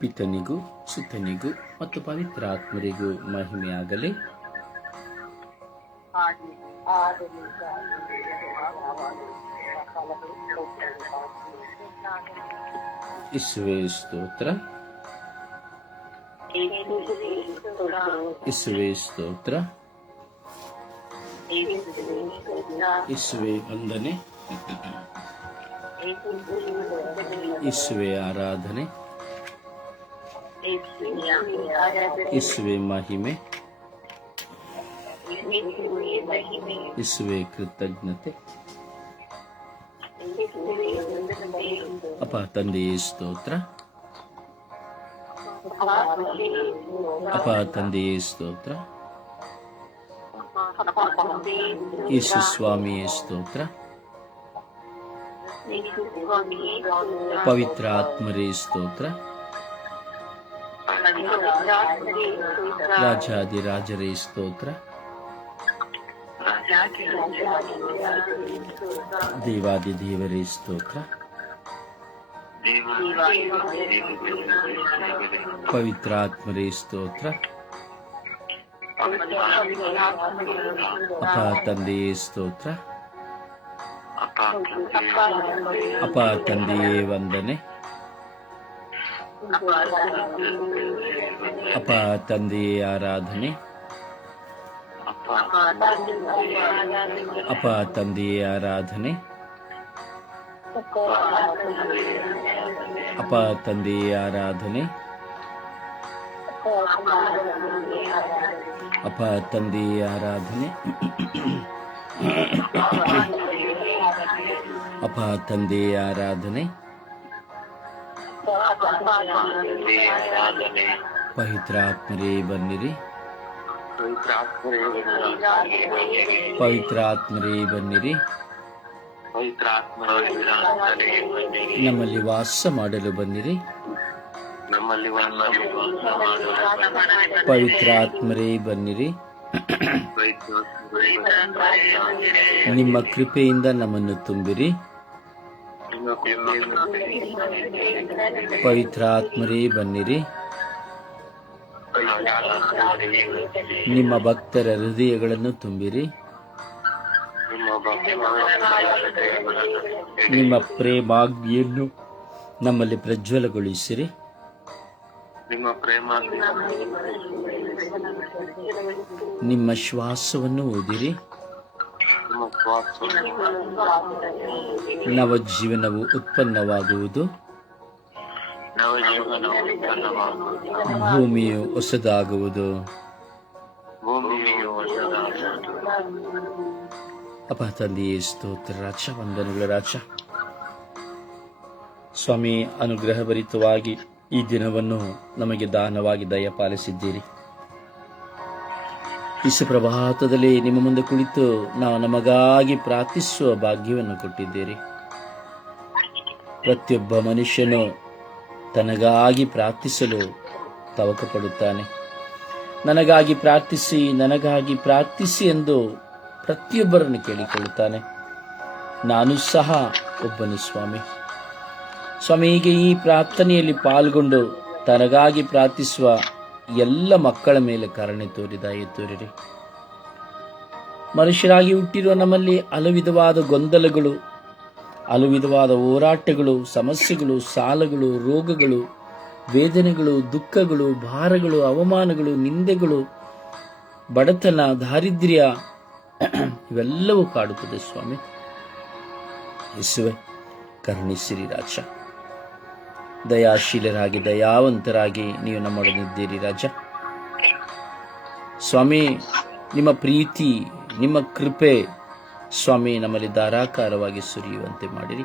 ಪಿತನಿಗೂ ಸುತನಿಗೂ ಮತ್ತು ಪವಿತ್ರಾತ್ಮರಿಗೂ ಮಹಿಮೆಯಾಗಲಿ. ಯೇಸುವೇ ಸ್ತೋತ್ರ, ಯೇಸುವೇ ಸ್ತೋತ್ರ, ಯೇಸುವೇ ವಂದನೆ, ಯೇಸುವೇ ಆರಾಧನೆ, ಯೇಸುವೇ ಮಹಿಮೆ, ಯೇಸುವೇ ಕೃತಜ್ಞತೆ. ಅಪ್ಪ ತಂದೆಯೇ ಸ್ತೋತ್ರ, ಅಪ್ಪ ತಂದೆಯೇ ಸ್ತೋತ್ರ, ಯೇಸು ಸ್ವಾಮಿಯೇ ಸ್ತೋತ್ರ, ಪವಿತ್ರ ಆತ್ಮರೇ ಸ್ತೋತ್ರ, ರಾಜಾದಿರಾಜರೇ ಸ್ತೋತ್ರ, ದೇವಾದಿದೇವರೇ ಸ್ತೋತ್ರ, ಪವಿತ್ರಾತ್ಮರೇ ಸ್ತೋತ್ರ, ಅಪ್ಪ ತಂದೆಯೇ ಸ್ತೋತ್ರ, ಅಪ್ಪ ತಂದೆಯೇ ವಂದನೆ, ಅಪ್ಪ ತಂದೆಯೇ ಆರಾಧನೆ, ಅಪ್ಪ ತಂದೆಯೇ ಆರಾಧನೆ, ಅಪ್ಪ ತಂದೆಯೇ ಆರಾಧನೆ, ಅಪ್ಪ ತಂದೆಯೇ ಆರಾಧನೆ, ಅಪ್ಪ ತಂದೆಯೇ ಆರಾಧನೆ, ಪವಿತ್ರಾತ್ಮರೇ ಬನ್ನಿರಿ, ಪವಿತ್ರಾತ್ಮರೇ ಬನ್ನಿರಿ, ನಮ್ಮಲ್ಲಿ ವಾಸ ಮಾಡಲು ಬನ್ನಿರಿ, ಪವಿತ್ರಾತ್ಮರೇ ಬನ್ನಿರಿ, ನಿಮ್ಮ ಕೃಪೆಯಿಂದ ನಮ್ಮನ್ನು ತುಂಬಿರಿ, ಪವಿತ್ರಾತ್ಮರೇ ಬನ್ನಿರಿ, ನಿಮ್ಮ ಭಕ್ತರ ಹೃದಯಗಳನ್ನು ತುಂಬಿರಿ, ನಿಮ್ಮ ಪ್ರೇಮಾಗ್ನಿಯನ್ನು ನಮ್ಮಲ್ಲಿ ಪ್ರಜ್ವಲಗೊಳಿಸಿರಿ, ನಿಮ್ಮ ಶ್ವಾಸವನ್ನು ಊದಿರಿ, ನವಜೀವನವು ಉತ್ಪನ್ನವಾಗುವುದು, ಭೂಮಿಯು ಹೊಸದಾಗುವುದು. ಅಪ್ಪ ತಂದೆಯೇ ಸ್ತೋತ್ರ ರಾಜ, ವಂದನೆಗಳ ರಾಜ. ಸ್ವಾಮಿ, ಅನುಗ್ರಹಭರಿತವಾಗಿ ಈ ದಿನವನ್ನು ನಮಗೆ ದಾನವಾಗಿ ದಯಪಾಲಿಸಿದ್ದೀರಿ. ಈ ಸುಪ್ರಭಾತದಲ್ಲಿ ನಿಮ್ಮ ಮುಂದೆ ಕುಳಿತು ನಾವು ನಮಗಾಗಿ ಪ್ರಾರ್ಥಿಸುವ ಭಾಗ್ಯವನ್ನು ಕೊಟ್ಟಿದ್ದೀರಿ. ಪ್ರತಿಯೊಬ್ಬ ಮನುಷ್ಯನು ತನಗಾಗಿ ಪ್ರಾರ್ಥಿಸಲು ತವಕ ಪಡುತ್ತಾನೆ. ನನಗಾಗಿ ಪ್ರಾರ್ಥಿಸಿ, ನನಗಾಗಿ ಪ್ರಾರ್ಥಿಸಿ ಎಂದು ಪ್ರತಿಯೊಬ್ಬರನ್ನು ಕೇಳಿಕೊಳ್ಳುತ್ತಾನೆ. ನಾನು ಸಹ ಒಬ್ಬನು ಸ್ವಾಮಿ. ಸ್ವಾಮಿಗೆ ಈ ಪ್ರಾರ್ಥನೆಯಲ್ಲಿ ಪಾಲ್ಗೊಂಡು ತನಗಾಗಿ ಪ್ರಾರ್ಥಿಸುವ ಎಲ್ಲ ಮಕ್ಕಳ ಮೇಲೆ ಕರುಣೆ ತೋರಿರಿ. ಮನುಷ್ಯರಾಗಿ ಹುಟ್ಟಿರುವ ನಮ್ಮಲ್ಲಿ ಹಲವಿಧವಾದ ಗೊಂದಲಗಳು, ಹಲವಿಧವಾದ ಹೋರಾಟಗಳು, ಸಮಸ್ಯೆಗಳು, ಸಾಲಗಳು, ರೋಗಗಳು, ವೇದನೆಗಳು, ದುಃಖಗಳು, ಭಾರಗಳು, ಅವಮಾನಗಳು, ನಿಂದೆಗಳು, ಬಡತನ, ದಾರಿದ್ರ್ಯ ಇವೆಲ್ಲವೂ ಕಾಡುತ್ತದೆ ಸ್ವಾಮಿ. ಯೇಸುವೆ, ಕರುಣಿಸಿರಿ ರಾಜ. ದಯಾಶೀಲರಾಗಿ, ದಯಾವಂತರಾಗಿ ನೀವು ನಮ್ಮೊಡನಿದ್ದೀರಿ ರಾಜ. ಸ್ವಾಮಿ, ನಿಮ್ಮ ಪ್ರೀತಿ, ನಿಮ್ಮ ಕೃಪೆ ಸ್ವಾಮಿ ನಮ್ಮಲ್ಲಿ ಧಾರಾಕಾರವಾಗಿ ಸುರಿಯುವಂತೆ ಮಾಡಿರಿ.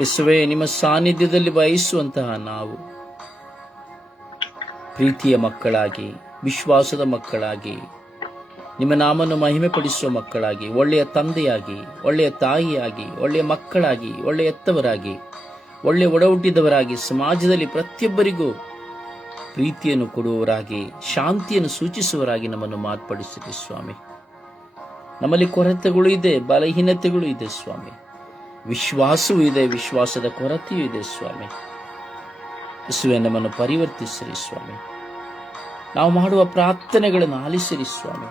ಯೇಸುವೆ, ನಿಮ್ಮ ಸಾನ್ನಿಧ್ಯದಲ್ಲಿ ಬಯಸುವಂತಹ ನಾವು ಪ್ರೀತಿಯ ಮಕ್ಕಳಾಗಿ, ವಿಶ್ವಾಸದ ಮಕ್ಕಳಾಗಿ, ನಿಮ್ಮ ನಾಮನ್ನು ಮಹಿಮೆ ಪಡಿಸುವ ಮಕ್ಕಳಾಗಿ, ಒಳ್ಳೆಯ ತಂದೆಯಾಗಿ, ಒಳ್ಳೆಯ ತಾಯಿಯಾಗಿ, ಒಳ್ಳೆಯ ಮಕ್ಕಳಾಗಿ, ಒಳ್ಳೆಯ ಎತ್ತವರಾಗಿ, ಒಳ್ಳೆಯ ಒಡಹುಟ್ಟಿದವರಾಗಿ, ಸಮಾಜದಲ್ಲಿ ಪ್ರತಿಯೊಬ್ಬರಿಗೂ ಪ್ರೀತಿಯನ್ನು ಕೊಡುವವರಾಗಿ, ಶಾಂತಿಯನ್ನು ಸೂಚಿಸುವವರಾಗಿ ನಮ್ಮನ್ನು ಮಾರ್ಪಡಿಸಿರಿ ಸ್ವಾಮಿ. ನಮ್ಮಲ್ಲಿ ಕೊರತೆಗಳು ಇದೆ, ಬಲಹೀನತೆಗಳು ಇದೆ ಸ್ವಾಮಿ. ವಿಶ್ವಾಸವೂ ಇದೆ, ವಿಶ್ವಾಸದ ಕೊರತೆಯೂ ಇದೆ ಸ್ವಾಮಿ. ಯೇಸುವೆ, ನಮ್ಮನ್ನು ಪರಿವರ್ತಿಸಿರಿ ಸ್ವಾಮಿ. ನಾವು ಮಾಡುವ ಪ್ರಾರ್ಥನೆಗಳನ್ನು ಆಲಿಸಿರಿ ಸ್ವಾಮಿ.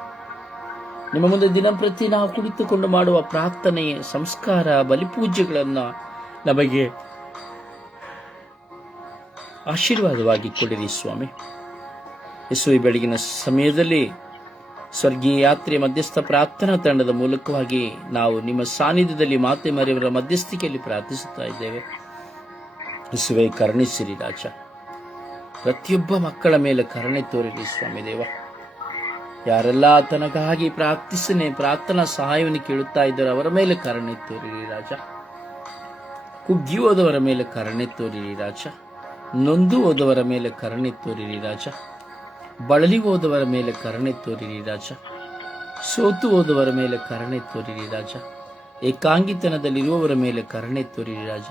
ನಿಮ್ಮ ಮುಂದೆ ದಿನಂಪ್ರತಿ ನಾವು ಕುಳಿತುಕೊಂಡು ಮಾಡುವ ಪ್ರಾರ್ಥನೆ, ಸಂಸ್ಕಾರ, ಬಲಿಪೂಜೆಗಳನ್ನು ನಮಗೆ ಆಶೀರ್ವಾದವಾಗಿ ಕೊಡಿರಿ ಸ್ವಾಮಿ. ಯೇಸುವೆ, ಬೆಳಗಿನ ಸಮಯದಲ್ಲಿ ಸ್ವರ್ಗೀಯ ಯಾತ್ರೆ ಮಧ್ಯಸ್ಥ ಪ್ರಾರ್ಥನಾ ತಂಡದ ಮೂಲಕವಾಗಿ ನಾವು ನಿಮ್ಮ ಸಾನ್ನಿಧ್ಯದಲ್ಲಿ ಮಾತೆ ಮರಿಯವರ ಮಧ್ಯಸ್ಥಿಕೆಯಲ್ಲಿ ಪ್ರಾರ್ಥಿಸುತ್ತಾ ಇದ್ದೇವೆ. ಯೇಸುವೆ, ಕರುಣಿಸಿರಿ ರಾಜ. ಪ್ರತಿಯೊಬ್ಬ ಮಕ್ಕಳ ಮೇಲೆ ಕರುಣೆ ತೋರಿರಿ ಸ್ವಾಮಿ ದೇವ. ಯಾರೆಲ್ಲ ತನಗಾಗಿ ಪ್ರಾರ್ಥನಾ ಸಹಾಯವನ್ನು ಕೇಳುತ್ತಾ ಇದ್ದಾರೆ ಅವರ ಮೇಲೆ ಕರುಣೆ ತೋರಿರಿ ರಾಜ. ಕುಗ್ಗಿ ಹೋದವರ ಮೇಲೆ ಕರುಣೆ ತೋರಿರಿ ರಾಜ. ನೊಂದು ಹೋದವರ ಮೇಲೆ ಕರುಣೆ ತೋರಿರಿ ರಾಜ. ಬಳಲಿ ಹೋದವರ ಮೇಲೆ ಕರುಣೆ ತೋರಿರಿ ರಾಜ. ಸೋತು ಹೋದವರ ಮೇಲೆ ಕರುಣೆ ತೋರಿರಿ ರಾಜ. ಏಕಾಂಗಿತನದಲ್ಲಿರುವವರ ಮೇಲೆ ಕರುಣೆ ತೋರಿರಿ ರಾಜ.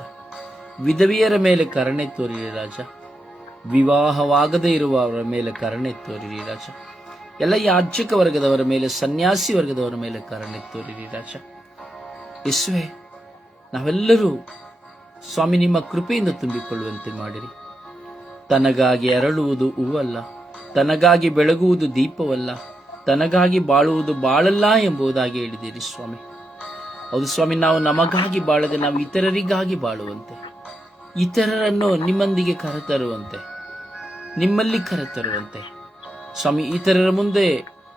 ವಿಧವೆಯರ ಮೇಲೆ ಕರುಣೆ ತೋರಿರಿ ರಾಜ. ವಿವಾಹವಾಗದೇ ಇರುವವರ ಮೇಲೆ ಕರುಣೆ ತೋರಿರಿ ರಾಜ. ಎಲ್ಲ ಯಾಜಕ ವರ್ಗದವರ ಮೇಲೆ, ಸನ್ಯಾಸಿ ವರ್ಗದವರ ಮೇಲೆ ಕರುಣೆ ತೋರಿರಿ ರಾಜ. ಯೇಸುವೆ, ನಾವೆಲ್ಲರೂ ಸ್ವಾಮಿ ನಿಮ್ಮ ಕೃಪೆಯಿಂದ ತುಂಬಿಕೊಳ್ಳುವಂತೆ ಮಾಡಿರಿ. ತನಗಾಗಿ ಅರಳುವುದು ಹೂವಲ್ಲ, ತನಗಾಗಿ ಬೆಳಗುವುದು ದೀಪವಲ್ಲ, ತನಗಾಗಿ ಬಾಳುವುದು ಬಾಳಲ್ಲ ಎಂಬುದಾಗಿ ಹೇಳಿದಿರಿ ಸ್ವಾಮಿ. ಹೌದು ಸ್ವಾಮಿ, ನಾವು ನಮಗಾಗಿ ಬಾಳದೆ ನಾವು ಇತರರಿಗಾಗಿ ಬಾಳುವಂತೆ, ಇತರರನ್ನು ನಿಮ್ಮೊಂದಿಗೆ ಕರೆತರುವಂತೆ, ನಿಮ್ಮಲ್ಲಿ ಕರೆತರುವಂತೆ ಸ್ವಾಮಿ, ಇತರರ ಮುಂದೆ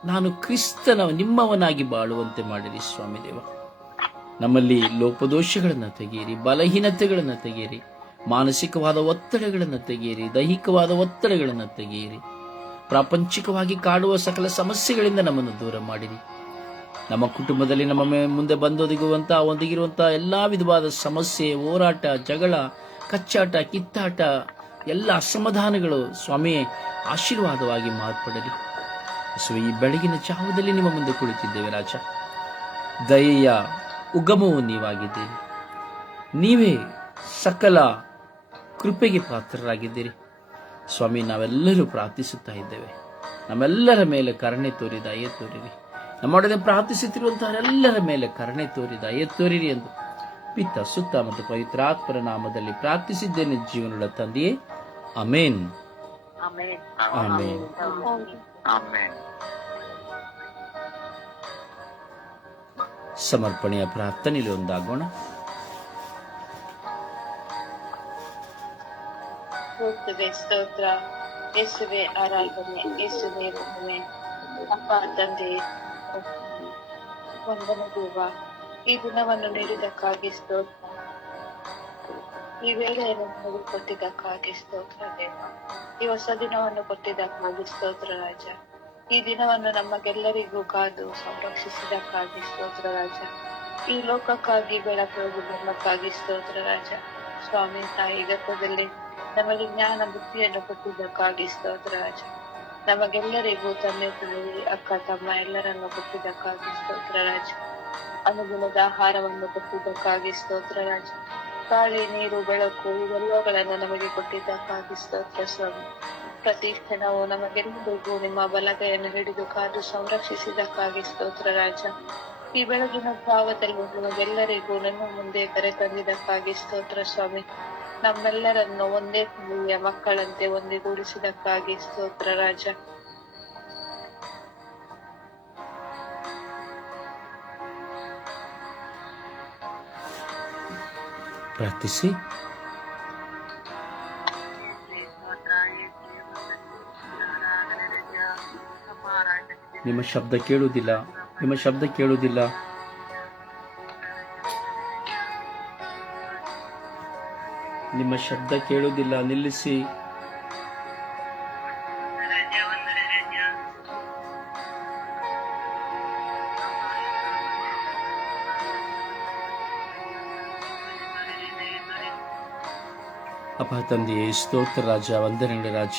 ನಾನು ಕ್ರಿಸ್ತನ ನಿಮ್ಮವನಾಗಿ ಬಾಳುವಂತೆ ಮಾಡಿರಿ ಸ್ವಾಮಿ ದೇವ. ನಮ್ಮಲ್ಲಿ ಲೋಪದೋಷಗಳನ್ನು ತೆಗೆಯಿರಿ, ಬಲಹೀನತೆಗಳನ್ನು ತೆಗೆಯಿರಿ, ಮಾನಸಿಕವಾದ ಒತ್ತಡಗಳನ್ನು ತೆಗೆಯಿರಿ, ದೈಹಿಕವಾದ ಒತ್ತಡಗಳನ್ನು ತೆಗೆಯಿರಿ. ಪ್ರಾಪಂಚಿಕವಾಗಿ ಕಾಡುವ ಸಕಲ ಸಮಸ್ಯೆಗಳಿಂದ ನಮ್ಮನ್ನು ದೂರ ಮಾಡಿರಿ. ನಮ್ಮ ಕುಟುಂಬದಲ್ಲಿ ನಮ್ಮ ಮುಂದೆ ಒಂದಿಗಿರುವಂತಹ ಎಲ್ಲಾ ವಿಧವಾದ ಸಮಸ್ಯೆ, ಹೋರಾಟ, ಜಗಳ, ಕಚ್ಚಾಟ, ಕಿತ್ತಾಟ, ಎಲ್ಲ ಅಸಮಾಧಾನಗಳು ಸ್ವಾಮಿ ಆಶೀರ್ವಾದವಾಗಿ ಮಾರ್ಪಡಲಿ. ಈ ಬೆಳಗಿನ ಜಾವದಲ್ಲಿ ನಿಮ್ಮ ಮುಂದೆ ಕುಳಿತಿದ್ದೇವೆ ರಾಜ. ದಯೆಯ ಉಗಮವು ನೀವಾಗಿದ್ದೀರಿ. ನೀವೇ ಸಕಲ ಕೃಪೆಗೆ ಪಾತ್ರರಾಗಿದ್ದೀರಿ ಸ್ವಾಮಿ. ನಾವೆಲ್ಲರೂ ಪ್ರಾರ್ಥಿಸುತ್ತಾ ಇದ್ದೇವೆ. ನಮ್ಮೆಲ್ಲರ ಮೇಲೆ ಕರುಣೆ ತೋರಿ ದಯೆ ತೋರಿರಿ. ನಮ್ಮೊಡನೆ ಪ್ರಾರ್ಥಿಸುತ್ತಿರುವಂತಹರೆಲ್ಲರ ಮೇಲೆ ಕರುಣೆ ತೋರಿ ದಯೆ ತೋರಿರಿ ಎಂದು ಪಿತ, ಸುತ್ತ ಮತ್ತು ಪವಿತ್ರಾತ್ಮರ ನಾಮದಲ್ಲಿ ಪ್ರಾರ್ಥಿಸಿದ್ದೇನೆ ಜೀವನದ ತಂದೆಯೇ. ಆಮೆನ್. ಆಮೆನ್. ಸಮರ್ಪಣೆಯ ಪ್ರಾರ್ಥನೆಯಲ್ಲಿ ಒಂದಾಗೋಣ. ಯೇಸುವೆ ಸ್ತೋತ್ರ, ಯೇಸುವೆ ಆರಾಧನೆ, ಯೇಸುವೆ ಮಹಿಮೆ. ಅಪ್ಪ ತಂದೆ, ವಂದನೆ ದೇವ, ಈ ದಿನವನ್ನು ನೀಡಿದ್ದಕ್ಕಾಗಿ ಸ್ತೋತ್ರ. ಈ ವೇಳೆಯನ್ನು ನಮಗೆ ಕೊಟ್ಟಿದ್ದಕ್ಕಾಗಿ ಸ್ತೋತ್ರ ದೇವ. ಈ ಹೊಸ ದಿನವನ್ನು ಕೊಟ್ಟಿದ್ದಕ್ಕಾಗಿ ಸ್ತೋತ್ರ ರಾಜ. ಈ ದಿನವನ್ನು ನಮಗೆಲ್ಲರಿಗೂ ಕಾದು ಸಂರಕ್ಷಿಸಿದ್ದಕ್ಕಾಗಿ ಸ್ತೋತ್ರ ರಾಜ. ಈ ಲೋಕಕ್ಕಾಗಿ ಬೆಳಕಾಗಿ ನಮಕ್ಕಾಗಿ ಸ್ತೋತ್ರ ರಾಜ. ಸ್ವಾಮಿ ತಾಯಿ ಗರ್ಭದಲ್ಲಿ ನಮಗೆ ಜ್ಞಾನ ಬುದ್ಧಿಯನ್ನು ಕೊಟ್ಟಿದ್ದಕ್ಕಾಗಿ ಸ್ತೋತ್ರ ರಾಜ. ನಮಗೆಲ್ಲರಿಗೂ ತಂದೆ ತಾಯಿ ಅಕ್ಕ ತಮ್ಮ ಎಲ್ಲರನ್ನು ಕೊಟ್ಟಿದ್ದಕ್ಕಾಗಿ ಸ್ತೋತ್ರ ರಾಜ. ಅನುಗುಣದ ಆಹಾರವನ್ನು ಕೊಟ್ಟಿದ್ದಕ್ಕಾಗಿ ಸ್ತೋತ್ರ ರಾಜ. ಗಾಳಿ, ನೀರು, ಬೆಳಕು ಇವೆಲ್ಲಗಳನ್ನು ನಮಗೆ ಕೊಟ್ಟಿದ್ದಕ್ಕಾಗಿ ಸ್ತೋತ್ರ ಸ್ವಾಮಿ. ಪ್ರತಿ ಕ್ಷಣವು ನಮಗೆಲ್ಲರಿಗೂ ನಿಮ್ಮ ಬಲಗೈಯನ್ನು ಹಿಡಿದು ಕಾದು ಸಂರಕ್ಷಿಸಿದ್ದಕ್ಕಾಗಿ ಸ್ತೋತ್ರ ರಾಜ. ಈ ಬೆಳಗಿನ ಜಾವದಲ್ಲಿ ನಮಗೆಲ್ಲರಿಗೂ ನನ್ನ ಮುಂದೆ ಕರೆ ತಂದಿದ್ದಕ್ಕಾಗಿ ಸ್ತೋತ್ರ ಸ್ವಾಮಿ. ನಮ್ಮೆಲ್ಲರನ್ನು ಒಂದೇ ತಾಯಿಯ ಮಕ್ಕಳಂತೆ ಒಂದೇಗೂಡಿಸಿದ್ದಕ್ಕಾಗಿ ಸ್ತೋತ್ರ ರಾಜ. ಪ್ರಾರ್ಥಿಸಿ. ನಿಮ್ಮ ಶಬ್ದ ಕೇಳುವುದಿಲ್ಲ, ನಿಮ್ಮ ಶಬ್ದ ಕೇಳುವುದಿಲ್ಲ. ನಿಮ್ಮ ಶಬ್ದ ಕೇಳುವುದಿಲ್ಲ, ನಿಲ್ಲಿಸಿ. ಅಪ್ಪ ತಂದೆಯೇ ಸ್ತೋತ್ರ ರಾಜ, ವಂದನೆಗಳ ರಾಜ.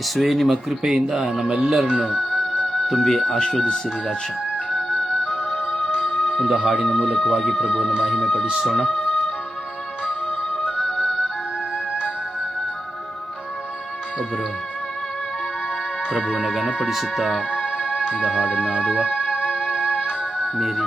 ಯೇಸುವೇ, ನಿಮ್ಮ ಕೃಪೆಯಿಂದ ನಮ್ಮೆಲ್ಲರನ್ನು ತುಂಬಿ ಆಶೀರ್ವದಿಸಿರಿ ರಾಜ. ಒಂದು ಹಾಡಿನ ಮೂಲಕವಾಗಿ ಪ್ರಭುವನ್ನು ಮಹಿಮೆ ಪಡಿಸೋಣ. ಒಬ್ಬರು ಪ್ರಭುವನ್ನು ಘನಪಡಿಸುತ್ತಾ ಒಂದು ಹಾಡನ್ನು ಹಾಡುವ. ಮೇರಿ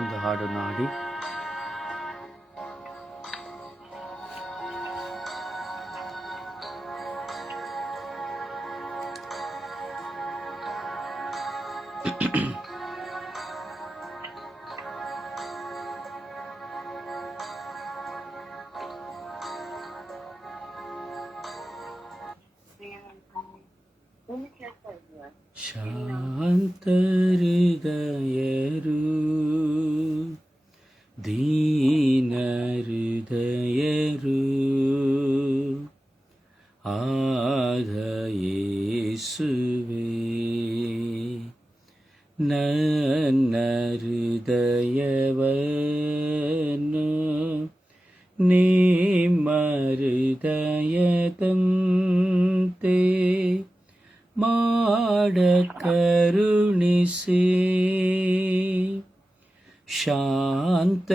ಒಂದು ಹಾಡನ್ನು ಹಾಡಿ. ಶಾಂತ ಹೃದಯರು ದೀನ ಹೃದಯರು ಆದ ಯೇಸುವೇ, ನನ್ನ ಹೃದಯವನ್ನು ನಿಮ್ಮ ಹೃದಯದಂತೆ ಮಾಡ ಕರುಣಿಸಿ. ಶಾಂತ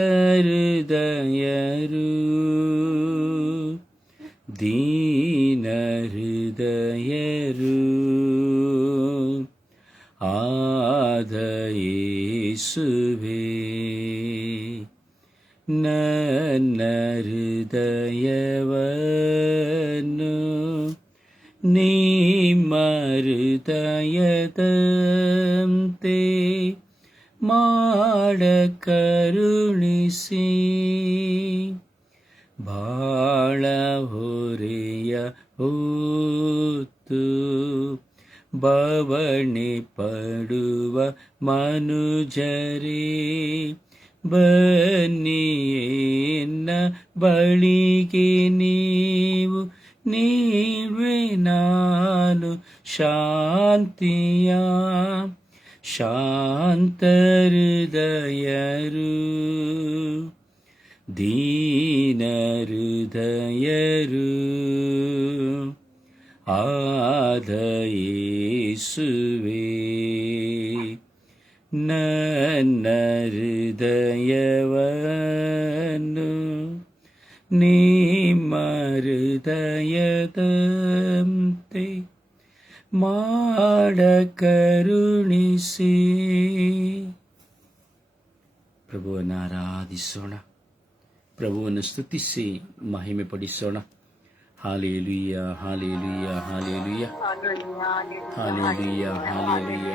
ಹೃದಯರು ದೀನ ಹೃದಯರು ಆದ ಯೇಸುವೇ, ನನ್ನ ಹೃದಯವನ್ನು ನಿಮ್ಮ ಹೃದಯದಂತೆ ಮಾಡ ಕರುಣಿಸಿ. ಬಾಳ ಹೊರೆಯ ಹೊತ್ತು ಬವಣೆ ಪಡುವ ಮನುಜರೇ, ಬನ್ನಿಯೇನ್ನ ಬಳಿಗೆ ನೀವು, ನೀವೇ ನಾನು ಶಾಂತಿಯ. ಶಾಂತ ಹೃದಯರು ದೀನ ಹೃದಯರು ಆದ ಯೇಸುವೇ, ನನ್ನ ಹೃದಯವನ್ನು ನಿಮ್ಮ ಹೃದಯದಂತೆ ಮಾಡ ಕರುಣಿಸಿ. ಪ್ರಭುವನ್ನು ಆರಾಧಿಸೋಣ, ಪ್ರಭುವನ್ನು ಸ್ತುತಿಸಿ ಮಹಿಮೆ ಪಡಿಸೋಣ. Hallelujah, hallelujah, hallelujah, hallelujah, hallelujah,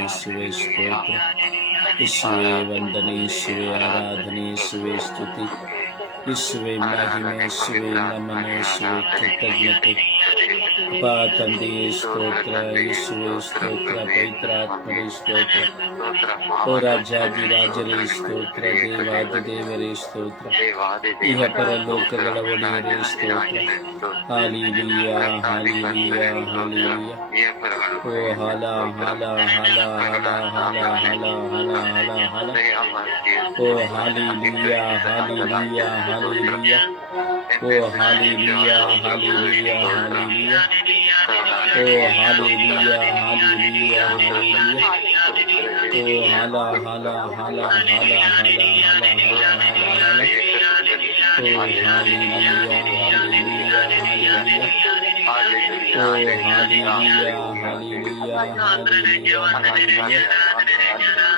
ಯೇಸುವೇ ಸ್ತೋತ್ರ, ಯೇಸುವೇ ವಂದನೆ, ಯೇಸುವೇ ಆರಾಧನೆ, ಯೇಸುವೇ ಸ್ತುತಿ, ಯೇಸುವೇ ಮಹಿಮೆ, ಯೇಸುವೇ ನಮನ, ಯೇಸುವೇ ಕೃತಜ್ಞತೆ. ಅಪ್ಪಾ ತಂದೆಯೇ ಸ್ತೋತ್ರ, ಯೇಸುವೇ ಸ್ತೋತ್ರ, ಪವಿತ್ರಾತ್ಮರೇ ಸ್ತೋತ್ರ, ಓ ರಾಜಾದಿರಾಜರೇ ಸ್ತೋತ್ರ, ದೇವಾದಿದೇವರೇ ಸ್ತೋತ್ರ, ಇಹ ಪರಲೋಕಗಳ ಒಡೆಯರೇ ಸ್ತೋತ್ರ. Hallelujah, hallelujah, hallelujah. ಓ ಹಾಲ ಹಾಲ ಹಾಲ ಹಾಲ ಹಾಲ ಹಾಲ ಹಾಲ ಹಾಲ ಹಾಲ. ಓ ಹಾಲೆಲೂಯ, ಹಾಲೆಲೂಯ, ಹಾಲೆಲೂಯ. ಓ ಹಾಲೆಲೂಯ, ಹಾಲೆಲೂಯ, ಹಾಲೆಲೂಯ. ಓ ಹಾಲೆಲೂಯ, ಹಾಲೆಲೂಯ, ಹಾಲೆಲೂಯ. ಓ ಹಾಲ ಹಾಲ ಹಾಲ ಹಾಲ ಹಾಲ ಹಾಲ ಹಾಲ ಹಾಲ ಹಾಲ. ಓ ಹಾಲೆಲೂಯ, ಹಾಲೆಲೂಯ, ಹಾಲೆಲೂಯ. ಓ ಹಾಲೆಲೂಯ, ಹಾಲೆಲೂಯ, ಹಾಲೆಲೂಯ, ಹಾಲೆಲೂಯ.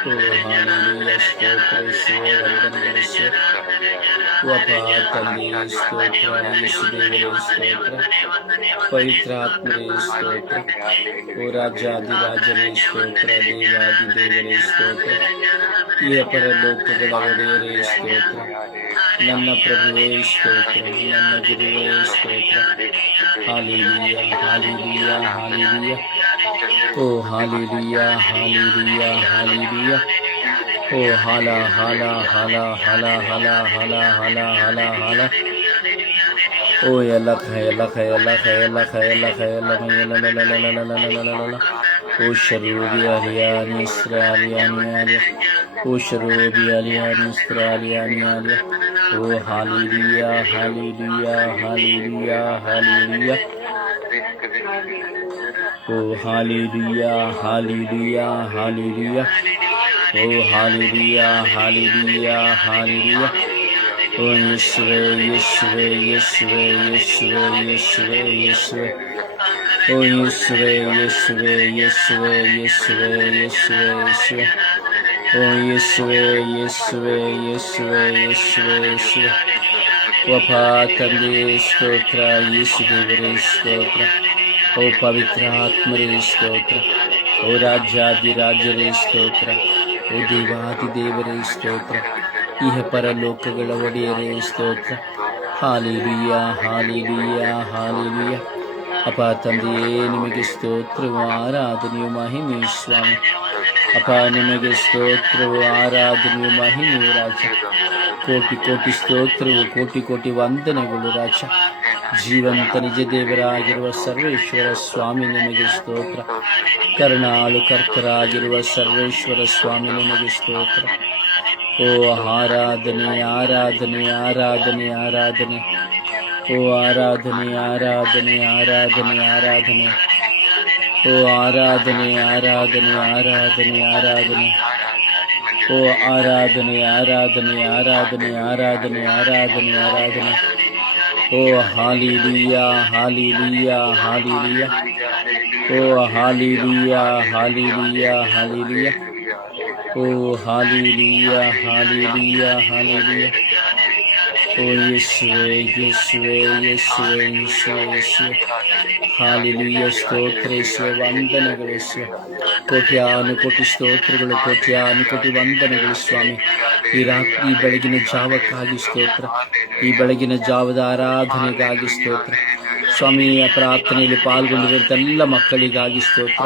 ಓ ಹಾಲೆಲೂಯ, ಸ್ತೋತ್ರ, ಯೇಸುವೇ ವಂದನೆ, ಯೇಸುವೇ. ಅಪ್ಪಾ ತಂದೆಯೇ ಸ್ತೋತ್ರ, ಯೇಸುದೇವರೇ ಸ್ತೋತ್ರ, ಪವಿತ್ರಾತ್ಮರೇ ಸ್ತೋತ್ರ, ಓ ರಾಜಾದಿರಾಜರೇ ಸ್ತೋತ್ರ, ದೇವಾದಿದೇವರೇ ಸ್ತೋತ್ರ, ಈ ಪರಲೋಕಗಳ ಒಡೆಯರೇ ಸ್ತೋತ್ರ, ನನ್ನ ಪ್ರಭುವೇ ಸ್ತೋತ್ರ, ನನ್ನ ಗುರುವೇ ಸ್ತೋತ್ರ. Hallelujah, hallelujah, hallelujah. ಓ ಹಾಲೆಲೂಯ, ಹಾಲೆಲೂಯ, ಹಾಲೆಲೂಯ. ಓ ಹಾಲ ಹಾಲ ಹಾಲ ಹಾಲ ಹಾಲ ಹಾಲ ಹಾಲ ಹಾಲ ಹಾಲ. ಓ ಎಲ್ಲಖ ಎಲ್ಲಖ ಎಲ್ಲಖ ಎಲ್ಲಖ ಎಲ್ಲಖ ಎಲ್ಲ. ಓ ಶರೂಬಿ ಅಲಿಯಾನಿ ಇಸ್ರಾಲಿಯಾನಿ ಆಲಿಯ. ಓ ಶರೂಬಿ ಅಲಿಯಾನಿ ಇಸ್ರಾಲಿಯಾನಿ ಆಲಿಯ. ಓ ಹಾಲೆಲೂಯ, ಹಾಲೆಲೂಯ, ಹಾಲೆಲೂಯ, ಹಾಲೆಲೂಯ. ಓ ಹಾಲೆಲೂಯಾ, ಹಾಲೆಲೂಯಾ, ಹಾಲೆಲೂಯಾ. ಓ ಹಾಲೆಲೂಯಾ, ಹಾಲೆಲೂಯಾ, ಹಾಲೆಲೂಯಾ. ಓ ಯೇಸುವೇ, ಯೇಸುವೇ, ಯೇಸುವೇ, ಯೇಸುವೇ, ಯೇಸುವೇ, ಯೇಸುವೇ. ಓ ಯೇಸುವೇ, ಯೇಸುವೇ, ಯೇಸುವೇ, ಯೇಸುವೇ, ಯೇಸುವೇ, ಯೇಸುವೇ. ಓ ಯೇಸುವೇ, ಯೇಸುವೇ, ಯೇಸುವೇ, ಯೇಸುವೇ, ಯೇಸುವೇ. ಓ ಅಪ್ಪ ತಂದೆ ಸ್ತೋತ್ರ, ಯೇಸು ದೇವರೇ ಸ್ತೋತ್ರ. ಓ ಪವಿತ್ರ ಆತ್ಮರೇ ಸ್ತೋತ್ರ. ಓ ರಾಜ್ಯಾಧಿರಾಜರೇ ಸ್ತೋತ್ರ. ಓ ದೇವಾದಿ ದೇವರೇ ಸ್ತೋತ್ರ. ಇಹ ಪರಲೋಕಗಳ ಒಡೆಯರೇ ಸ್ತೋತ್ರ. Hallelujah, hallelujah, hallelujah. ಅಪ್ಪ ತಂದೆಯೇ ನಿಮಗೆ ಸ್ತೋತ್ರವು, ಆರಾಧನೆಯು, ಮಹಿಮೆಯು ಸ್ವಾಮಿ. ಅಪ್ಪ ನಿಮಗೆ ಸ್ತೋತ್ರವು, ಆರಾಧನೆಯು, ಮಹಿಮೆಯು ರಾಜ. ಕೋಟಿ ಕೋಟಿ ಸ್ತೋತ್ರವು, ಕೋಟಿ ಕೋಟಿ ವಂದನೆಗಳು ರಾಜ. ಜೀವಂತ ನಿಜ ದೇವರಾಗಿರುವ ಸರ್ವೇಶ್ವರ ಸ್ವಾಮಿ ನಿಮಗೆ ಸ್ತೋತ್ರ. ಕರುಣಾಳು ಕರ್ತರಾಗಿರುವ ಸರ್ವೇಶ್ವರ ಸ್ವಾಮಿ ನಿಮಗೆ ಸ್ತೋತ್ರ. ಓ ಆರಾಧನೆ, ಆರಾಧನೆ, ಆರಾಧನೆ, ಆರಾಧನೆ. ಓ ಆರಾಧನೆ, ಆರಾಧನೆ, ಆರಾಧನೆ, ಆರಾಧನೆ. ಓ ಆರಾಧನೆ, ಆರಾಧನೆ, ಆರಾಧನೆ, ಆರಾಧನೆ. ಓ ಆರಾಧನೆ, ಆರಾಧನೆ, ಆರಾಧನೆ, ಆರಾಧನೆ, ಆರಾಧನೆ, ಆರಾಧನೆ. ಓ ಹಾಲೆಲೂಯಾ, ಹಾಲೆಲೂಯಾ, ಹಾಲೆಲೂಯಾ. ಓ ಹಾಲೆಲೂಯಾ, ಹಾಲೆಲೂಯಾ, ಹಾಲೆಲೂಯಾ. ಓ ಹಾಲೆಲೂಯಾ, ಹಾಲೆಲೂಯಾ, ಹಾಲೆಲೂಯಾ. ಓ ಯೇಸುವೇ, ಯೇಸುವೇ, ಯೇಸುವೇ, ಯೇಸುವೇ, ಯೇಸುವೇ. ಹಾಲೆಲೂಯಾ, ಸ್ತೋತ್ರ ಯೇಸುವೇ, ವಂದನೆಗಳು ಯೇಸುವೇ. ಕೋಟ್ಯಾನು ಕೋಟಿ ಸ್ತೋತ್ರಗಳು, ಕೋಟ್ಯಾನು ಕೋಟಿ ವಂದನೆಗಳು ಸ್ವಾಮಿ. ಈ ಬೆಳಗಿನ ಜಾವಕ್ಕಾಗಿ ಸ್ತೋತ್ರ. ಈ ಬೆಳಗಿನ ಜಾವದ ಆರಾಧನೆಗಾಗಿ ಸ್ತೋತ್ರ ಸ್ವಾಮಿಯ. ಪ್ರಾರ್ಥನೆಯಲ್ಲಿ ಪಾಲ್ಗೊಂಡಿರುವಂಥ ಎಲ್ಲ ಮಕ್ಕಳಿಗಾಗಿ ಸ್ತೋತ್ರ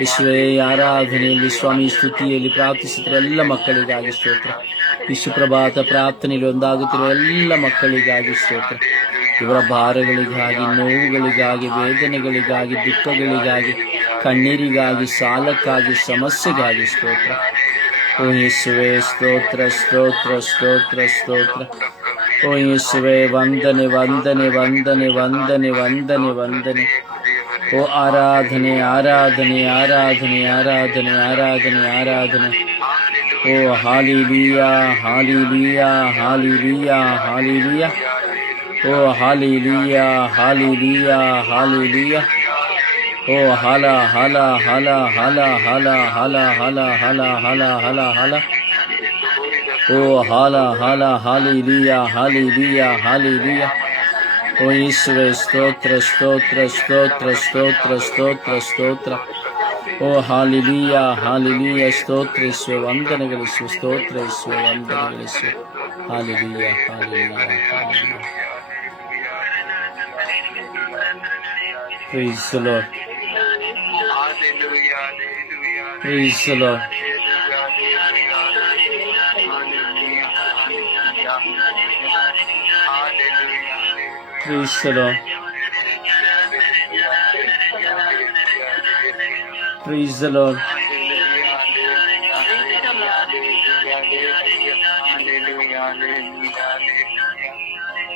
ಯೇಸುವೇ. ಆರಾಧನೆಯಲ್ಲಿ ಸ್ವಾಮಿ, ಸ್ತುತಿಯಲ್ಲಿ ಪ್ರಾರ್ಥಿಸುತ್ತಿರುವ ಎಲ್ಲ ಮಕ್ಕಳಿಗಾಗಿ ಸ್ತೋತ್ರ. ವಿಶ್ವಪ್ರಭಾತ ಪ್ರಾರ್ಥನೆಯಲ್ಲಿ ಒಂದಾಗುತ್ತಿರುವ ಎಲ್ಲ ಮಕ್ಕಳಿಗಾಗಿ ಸ್ತೋತ್ರ. ಇವರ ಭಾರಗಳಿಗಾಗಿ, ನೋವುಗಳಿಗಾಗಿ, ವೇದನೆಗಳಿಗಾಗಿ, ದುಃಖಗಳಿಗಾಗಿ, ಕಣ್ಣೀರಿಗಾಗಿ, ಸಾಲಕ್ಕಾಗಿ, ಸಮಸ್ಯೆಗಾಗಿ ಸ್ತೋತ್ರ. ಓ ಯೇಸುವೇ, ಸ್ತೋತ್ರ, ಸ್ತೋತ್ರ, ಸ್ತೋತ್ರ, ಸ್ತೋತ್ರ. ಓ ಯೇಸುವೇ, ವಂದನೆ, ವಂದನೆ, ವಂದನೆ, ವಂದನೆ, ವಂದನೆ, ವಂದನೆ. ಓ ಆರಾಧನೆ, ಆರಾಧನೆ, ಆರಾಧನೆ, ಆರಾಧನೆ, ಆರಾಧನೆ, ಆರಾಧನೆ. ಓ ಹಾಲೆಲೂಯಾ, ಹಾಲೆಲೂಯಾ, ಹಾಲೆಲೂಯಾ, ಹಾಲೆಲೂಯಾ. ಓ ಹಾಲೆಲೂಯಾ, ಹಾಲೆಲೂಯಾ, ಹಾಲೆಲೂಯಾ. ಓ ಹಲ ಹಲ ಹಲ ಹಲ ಹಲ ಹಲ ಹಲ ಹಲ ಹಲ ಹಲ ಹಲ. ಓ ಹಾಲ ಹಾಲ, ಹಾಲೆಲೂಯಾ, ಹಾಲೆಲೂಯಾ, ಹಾಲೆಲೂಯಾ. ಓ ಯೇಸುವೇ, ಸ್ತೋತ್ರ, ಸ್ತೋತ್ರ, ಸ್ತೋತ್ರ, ಸ್ತೋತ್ರ, ಸ್ತೋತ್ರ, ಸ್ತೋತ್ರ. ಓ ಹಾಲೆಲೂಯಾ, ಹಾಲೆಲೂಯಾ. ಸ್ತೋತ್ರ ಯೇಸುವೇ, ವಂದನೆಗಳಿಸುವೆ. ಸ್ತೋತ್ರ ಯೇಸುವೇ, ವಂದನೆಗಳಿಸುವೆ. Hallelujah, hallelujah, hallelujah. Praise the Lord. Praise the Lord. Praise the Lord. Praise the Lord.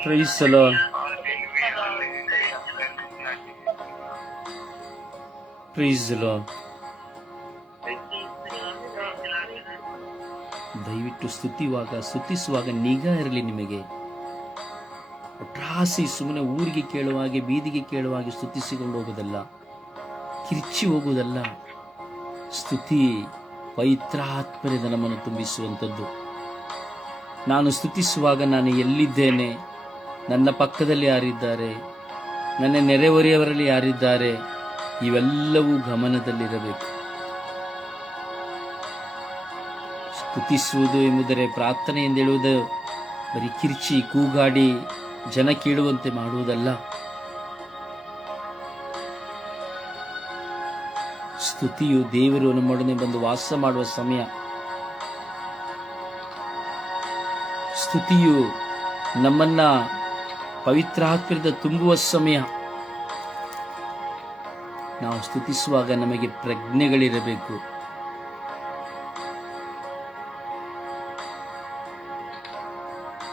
Praise the Lord. Praise the Lord. ದಯವಿಟ್ಟು ಸ್ತುತಿಸುವಾಗ ನಿಗಾ ಇರಲಿ ನಿಮಗೆ. ಒಟ್ರಾಸಿ ಸುಮ್ಮನೆ ಊರಿಗೆ ಕೇಳುವಾಗೆ, ಬೀದಿಗೆ ಕೇಳುವಾಗೆ ಸ್ತುತಿಸಿಕೊಂಡು ಹೋಗುವುದಲ್ಲ, ಕಿರ್ಚಿ ಹೋಗುವುದಲ್ಲ. ಸ್ತುತಿ ಪವಿತ್ರಾತ್ಮರಿಂದ ನಮ್ಮನ್ನು ತುಂಬಿಸುವಂಥದ್ದು. ನಾನು ಸ್ತುತಿಸುವಾಗ ನಾನು ಎಲ್ಲಿದ್ದೇನೆ, ನನ್ನ ಪಕ್ಕದಲ್ಲಿ ಯಾರಿದ್ದಾರೆ, ನನ್ನ ನೆರೆಹೊರೆಯವರಲ್ಲಿ ಯಾರಿದ್ದಾರೆ, ಇವೆಲ್ಲವೂ ಗಮನದಲ್ಲಿರಬೇಕು. ಸ್ತುತಿಸುವುದು ಎಂಬುದರೆ, ಪ್ರಾರ್ಥನೆ ಎಂದೇಳುವುದು ಬರೀ ಕಿರ್ಚಿ ಕೂಗಾಡಿ ಜನ ಕೇಳುವಂತೆ ಮಾಡುವುದಲ್ಲ. ಸ್ತುತಿಯು ದೇವರು ನಮ್ಮೊಡನೆ ಬಂದು ವಾಸ ಮಾಡುವ ಸಮಯ. ಸ್ತುತಿಯು ನಮ್ಮನ್ನ ಪವಿತ್ರಾತ್ಮದಿಂದ ತುಂಬುವ ಸಮಯ. ನಾವು ಸ್ತುತಿಸುವಾಗ ನಮಗೆ ಪ್ರಜ್ಞೆಗಳಿರಬೇಕು.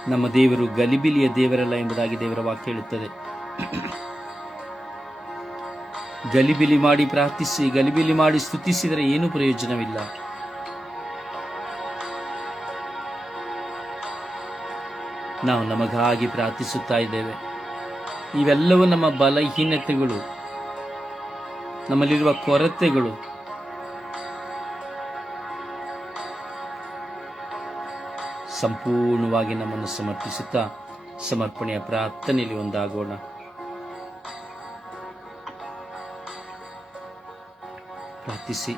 ನಮ್ಮ ದೇವರು ಗಲಿಬಿಲಿಯ ದೇವರಲ್ಲ ಎಂಬುದಾಗಿ ದೇವರ ವಾಕ್ಯ ಹೇಳುತ್ತದೆ. ಗಲಿಬಿಲಿ ಮಾಡಿ ಪ್ರಾರ್ಥಿಸಿ, ಗಲಿಬಿಲಿ ಮಾಡಿ ಸ್ತುತಿಸಿದರೆ ಏನು ಪ್ರಯೋಜನವಿಲ್ಲ. ನಾವು ನಮಗಾಗಿ ಪ್ರಾರ್ಥಿಸುತ್ತಾ ಇದ್ದೇವೆ. ಇವೆಲ್ಲವೂ ನಮ್ಮ ಬಲಹೀನತೆಗಳು, ನಮ್ಮಲ್ಲಿರುವ ಕೊರತೆಗಳು. ಸಂಪೂರ್ಣವಾಗಿ ನಮ್ಮನ್ನು ಸಮರ್ಪಿಸುತ್ತಾ ಸಮರ್ಪಣೆಯ ಪ್ರಾರ್ಥನೆಯಲ್ಲಿ ಒಂದಾಗೋಣ. ಪ್ರಾರ್ಥಿಸಿ,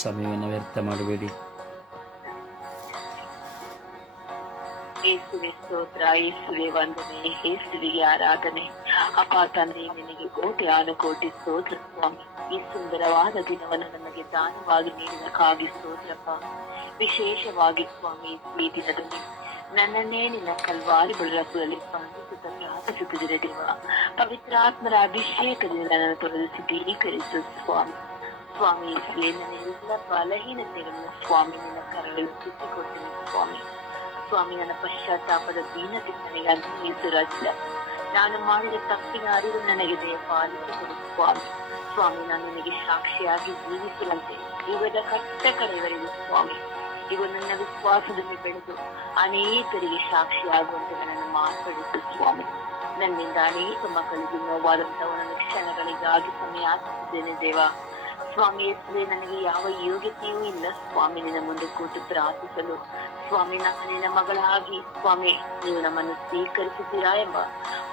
ಸಮಯವನ್ನು ವ್ಯರ್ಥ ಮಾಡಬೇಡಿ. ಯೇಸುವೆ ಸ್ತೋತ್ರ, ಯೇಸುವೆ ವಂದನೆ, ಯೇಸುವಿಗೆ ಆರಾಧನೆ. ಅಪ್ಪ ತಂದೆ, ನಿನಗೆ ಕೋಟಿ ಆನುಕೋಟಿ ಸ್ತೋತ್ರ ಸ್ವಾಮಿ. ಈ ಸುಂದರವಾದ ದಿನವನ್ನು ನಮಗೆ ದಾನವಾಗಿ ನೀಡಿದಕ್ಕಾಗಿ ಸ್ತೋತ್ರಪ್ಪ. ವಿಶೇಷವಾಗಿ ಸ್ವಾಮಿ, ಈ ದಿನದಲ್ಲಿ ನನ್ನನ್ನೇ ನಿನ್ನ ಕಲ್ವಾರಿ ಬಲರದಲ್ಲಿ ಸ್ಪಂದಿಸುತ್ತಾ ಪ್ರಾರ್ಥಿಸುತ್ತಿದ್ದರೆ ದೇವ, ಪವಿತ್ರಾತ್ಮರ ಅಭಿಷೇಕದಿಂದ ನನ್ನನ್ನು ತೊಳೆದು ಶುದ್ಧೀಕರಿಸು ಸ್ವಾಮಿ. ಸ್ವಾಮಿ, ನನ್ನ ಎಲ್ಲ ಬಲಹೀನತೆಗಳನ್ನು ಸ್ವಾಮಿ ನಿನ್ನ ಕರಗಳು ಕಿತ್ತಿಕೊಡ್ತೀನಿ ಸ್ವಾಮಿ. ಸ್ವಾಮಿ, ನನ್ನ ಪಶ್ಚಾತ್ತಾಪದ ದೀನತೆ ನನಗೆ ಅನ್ವಯಿಸು ರಾಜ್ಯ. ನಾನು ಮಾಡಿದ ತಪ್ಪಿನ ಅರಿವು ನನಗೆ ದಯ ಪಾಲಿಸಿಕೊಡು ಸ್ವಾಮಿ. ಸ್ವಾಮಿ, ನಾನು ನಿನಗೆ ಸಾಕ್ಷಿಯಾಗಿ ಜೀವಿಸುವಂತೆ ಯುಗದ ಕಟ್ಟ ಕಡೆಯವರೆಗೂ ಸ್ವಾಮಿ, ಇವು ನನ್ನ ವಿಶ್ವಾಸದಲ್ಲಿ ಬೆಳೆದು ಅನೇಕರಿಗೆ ಸಾಕ್ಷಿಯಾಗುವಂತೆ ನನ್ನನ್ನು ಮಾರ್ಪಡಿಸು ಸ್ವಾಮಿ. ನನ್ನಿಂದ ಅನೇಕ ಮಕ್ಕಳಿಗೆ ನೋವಾದಂತಹ ಒಂದೊಂದು ಕ್ಷಣಗಳಿಗಾಗಿ ಸಮಯ ಆಚರಿಸಿದ್ದೇನೆ ದೇವ. ಸ್ವಾಮಿ, ಯೇಸುವೆ, ನನಗೆ ಯಾವ ಯೋಗ್ಯತೆಯೂ ಇಲ್ಲ ಸ್ವಾಮಿ ನಿನ್ನ ಮುಂದೆ ಕೂತು ಪ್ರಾರ್ಥಿಸಲು. ಸ್ವಾಮಿ, ನಾನು ನಿನ್ನ ಮಗಳಾಗಿ ಸ್ವಾಮಿ ನೀವು ನಮ್ಮನ್ನು ಸ್ವೀಕರಿಸುತ್ತೀರಾ ಎಂಬ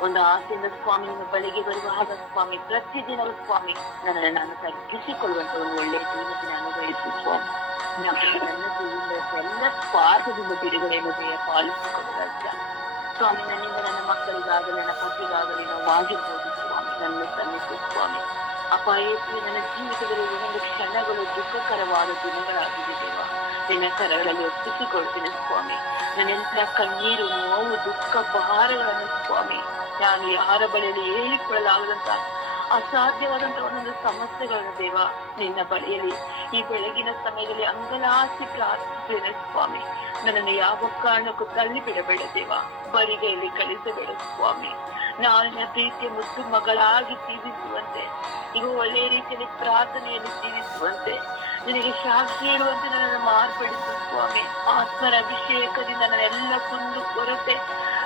ಒಂದು ಆಸೆಯಿಂದ ಸ್ವಾಮಿ ನಿಮ್ಮ ಬಳಿಗೆ ಬರುವಾಗ ಸ್ವಾಮಿ, ಪ್ರತಿದಿನವೂ ಸ್ವಾಮಿ ನನ್ನನ್ನು ನಾನು ತಗ್ಗಿಸಿಕೊಳ್ಳುವಂತ ಒಂದು ಒಳ್ಳೆಯ ಜೀವನ ಅನುಭವಿಸು ಸ್ವಾಮಿ. ನನ್ನ ಜೀವನದ ಎಲ್ಲ ಸ್ವಾರ್ಥದಿಂದ ಬಿಡುಗಡೆಯನ್ನು ದೇಹ ಪಾಲಿಸಿಕೊಳ್ಳುವ ಸ್ವಾಮಿ. ನನ್ನಿಂದ ನನ್ನ ಮಕ್ಕಳಿಗಾಗಲಿ ನನ್ನ ಪತಿಗಾಗಲಿ ನೋವಾಗಿರ್ಬೋದು ಸ್ವಾಮಿ, ನನ್ನ ಸಲ್ಲಿಸು ಸ್ವಾಮಿ. ಅಪ್ಪ ಯೇಸುವೆ, ನನ್ನ ಜೀವಿತದಲ್ಲಿ ಒಂದೊಂದು ಕ್ಷಣಗಳು ದುಃಖಕರವಾದ ದಿನಗಳಾಗಿದೆ ದೇವ. ನಿನ್ನ ಕರಗಳಲ್ಲಿ ಒಪ್ಪಿಸಿಕೊಳ್ತೀನಿ ಸ್ವಾಮಿ. ನನ್ನೆಲ್ಲ ಕಣ್ಣೀರು, ನೋವು, ದುಃಖ, ಭಾರಗಳನ್ನು ಸ್ವಾಮಿ ನಾನು ಯಾರ ಬಳಿಯಲ್ಲಿ ಹೇಳಿಕೊಳ್ಳಲಾಗದಂತ ಅಸಾಧ್ಯವಾದಂತಹ ಒಂದೊಂದು ಸಮಸ್ಯೆಗಳನ್ನು ದೇವ ನಿನ್ನ ಬಳಿಯಲ್ಲಿ ಈ ಬೆಳಗಿನ ಸಮಯದಲ್ಲಿ ಅಂಗಲಾಸಿ ಪ್ರಾರ್ಥಿಸುತ್ತೇನೆ ಸ್ವಾಮಿ. ನನ್ನನ್ನು ಯಾವ ಕಾರಣಕ್ಕೂ ತಳ್ಳಿ ಬಿಡಬೇಡ ದೇವ, ಬರಿಗೈಯಲ್ಲಿ ಕಳಿಸಬೇಡ ಸ್ವಾಮಿ. ನಾಳಿನ ಪ್ರೀತಿಯ ಮುದ್ದು ಮಗಳಾಗಿ ಜೀವಿಸುವಂತೆ, ಈಗ ಒಳ್ಳೆಯ ರೀತಿಯಲ್ಲಿ ಪ್ರಾರ್ಥನೆಯಲ್ಲಿ ಜೀವಿಸುವಂತೆ, ನಿನಗೆ ಸಾಕ್ಷಿ ಹೇಳುವಂತೆ ನನ್ನನ್ನು ಮಾರ್ಪಡಿಸು ಸ್ವಾಮಿ. ಆತ್ಮರ ಅಭಿಷೇಕದಿಂದ ನನ್ನೆಲ್ಲ ಕುಂದು ಕೊರತೆ,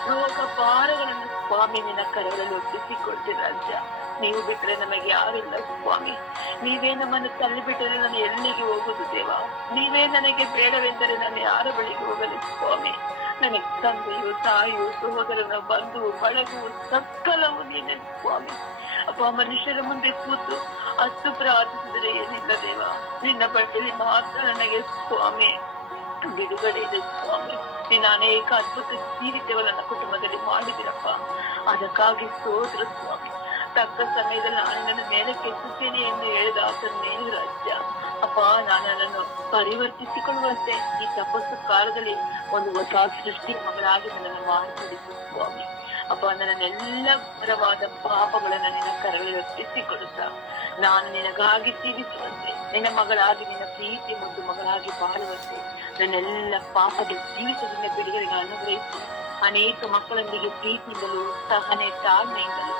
ರೋಗ, ಭಾರಗಳನ್ನು ಸ್ವಾಮಿ ನಿನ್ನ ಕರಗಳಲ್ಲಿ ಒಪ್ಪಿಸಿಕೊಡ್ತೀರ ರಾಜ್ಯ. ನೀವು ಬಿಟ್ಟರೆ ನಮಗೆ ಯಾರಿಲ್ಲ ಸ್ವಾಮಿ. ನೀವೇ ನಮ್ಮನ್ನು ತಳ್ಳಿ ಬಿಟ್ಟರೆ ನಾನು ಎಲ್ಲಿಗೆ ಹೋಗುದು ದೇವ. ನೀವೇ ನನಗೆ ಬೇಡವೆಂದರೆ ನಾನು ಯಾರ ಬಳಿಗೆ ಹೋಗಲಿ ಸ್ವಾಮಿ. ನನಗೆ ತಂದೆಯು, ತಾಯಿಯು, ಸಹೋದರನ, ಬಂಧುವು, ಬಳಗವು ಸಕಲವು ನೀನೆ ಸ್ವಾಮಿ. ಅಪ್ಪ, ಮನುಷ್ಯರ ಮುಂದೆ ಕೂತು ಅಷ್ಟು ಪ್ರಾರ್ಥಿಸಿದರೆ ಏನಿಲ್ಲ ದೇವ, ನಿನ್ನ ಬಳಿಯಲ್ಲಿ ಮಾತ್ರ ನನಗೆ ಸ್ವಾಮಿ ಬಿಡುಗಡೆ ಇದೆ ಸ್ವಾಮಿ. ನಿನ್ನ ಅನೇಕ ಅದ್ಭುತ ಜೀವಿತಗಳು ನನ್ನ ಕುಟುಂಬದಲ್ಲಿ ಮಾಡಿದಿರಪ್ಪ, ಅದಕ್ಕಾಗಿ ಸ್ತೋತ್ರ ಸ್ವಾಮಿ. ತಕ್ಕ ಸಮಯದಲ್ಲಿ ನಾನು ನನ್ನ ಮೇಲೆ ಕೆತ್ತುತ್ತೇನೆ ಎಂದು ಹೇಳಿದ ಆತನೇ ರಾಜ್ಯ. ಅಪ್ಪ, ನಾನು ನನ್ನನ್ನು ಪರಿವರ್ತಿಸಿಕೊಳ್ಳುವಂತೆ ಈ ತಪಸ್ಸು ಕಾಲದಲ್ಲಿ ಒಂದು ಹೊಸ ಸೃಷ್ಟಿ ಮಗಳಾಗಿ ನನ್ನನ್ನು ಮಾರ್ಪಡಿಸು ಸ್ವಾಮಿ. ಅಪ್ಪ, ನನ್ನೆಲ್ಲ ಪರವಾದ ಪಾಪಗಳನ್ನು ನಿನ್ನ ಕರಗಳಲ್ಲಿ ಒಪ್ಪಿಸಿಕೊಡುತ್ತಾ ನಾನು ನಿನಗಾಗಿ ಜೀವಿಸುವಂತೆ, ನಿನ್ನ ಮಗಳಾಗಿ ನಿನ್ನ ಪ್ರೀತಿ ಮತ್ತು ಮಗಳಾಗಿ ಬಾಳುವಂತೆ, ನನ್ನೆಲ್ಲ ಪಾಪದ ಜೀವಿತದಿಂದ ಬಿಡುಗಡೆಗೆ ಅನುಗ್ರಹಿಸಿ ಅನೇಕ ಮಕ್ಕಳೊಂದಿಗೆ ಪ್ರೀತಿಯಿಂದಲೂ ಸಹನೆ ತಾಳ್ಮೆಯಿಂದಲೂ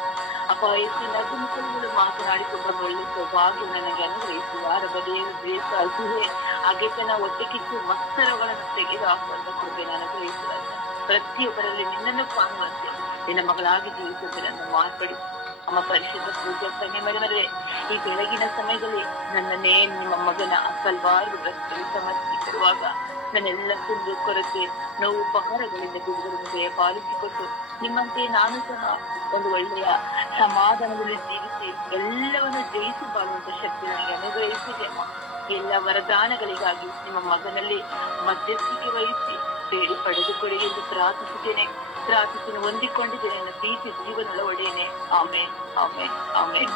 ಅಪ್ಪ ಎಷ್ಟು ನಗುಮುಖಗಳು ಮಾತನಾಡಿಕೊಂಡ ಒಳ್ಳೆ ಸೌಭಾಗ್ಯ ನನಗೆ ಅನುಗ್ರಹಿಸಿ ಯಾರ ಬದೆಯ ದ್ವೇಷ, ಅಸೂಹೆ, ಅಗೆತನ, ಹೊಟ್ಟೆಕಿಚ್ಚು, ಮತ್ಸರಗಳನ್ನು ತೆಗೆದು ಹಾಕುವಂತ ಕೃಪೆ ಅನುಗ್ರಹಿಸುವ ಪ್ರತಿಯೊಬ್ಬರಲ್ಲಿ ನಿನ್ನನ್ನು ಕಾಣುವಂತೆ ನಿನ್ನ ಮಗಳಾಗಿ ಜೀವಿಸುವಂತೆ ನನ್ನ ಮಾರ್ಪಡಿಸಿ ಅಮ್ಮ ಪರಿಶುದ್ಧ ಪೂಜೆ ಮರೆಮರೆ ಈ ಬೆಳಗಿನ ಸಮಯದಲ್ಲಿ ನನ್ನನ್ನೇ ನಿಮ್ಮ ಮಗನ ಕಲ್ವಾರು ರಸ್ತೆಯಲ್ಲಿ ಸಮರ್ಪಿಸಿರುವಾಗ ನನ್ನೆಲ್ಲ ಕುಂದು ಕೊರತೆ, ನೋವು, ಪಹಾರಗಳಿಂದ ಬಿಡುಗಡೆ ಪಾಲಿಸಿಕೊಟ್ಟು ನಿಮ್ಮಂತೆ ನಾನು ಸಹ ಒಂದು ಒಳ್ಳೆಯ ಸಮಾಧಾನದಲ್ಲಿ ಜೀವಿಸಿ ಎಲ್ಲವನ್ನು ಜಯಿಸಿ ಬಾಳುವಂತ ಶಕ್ತಿ ನನಗೆ ಅನುಗ್ರಹಿಸಿದೆ ಅಮ್ಮ. ಎಲ್ಲ ವರದಾನಗಳಿಗಾಗಿ ನಿಮ್ಮ ಮಗನಲ್ಲಿ ಮಧ್ಯಸ್ಥಿಕೆ ವಹಿಸಿ ಬೇಡಿ ಪಡೆದುಕೊಡಿ ಎಂದು ಪ್ರಾರ್ಥಿಸಿದ್ದೇನೆ. ಪ್ರಾರ್ಥಿಸಿ ಹೊಂದಿಕೊಂಡಿದ್ದೇನೆ ನನ್ನ ಪ್ರೀತಿ ಜೀವನದ ಒಡೆಯನೆ. ಆಮೇನ್, ಆಮೇನ್, ಆಮೇನ್.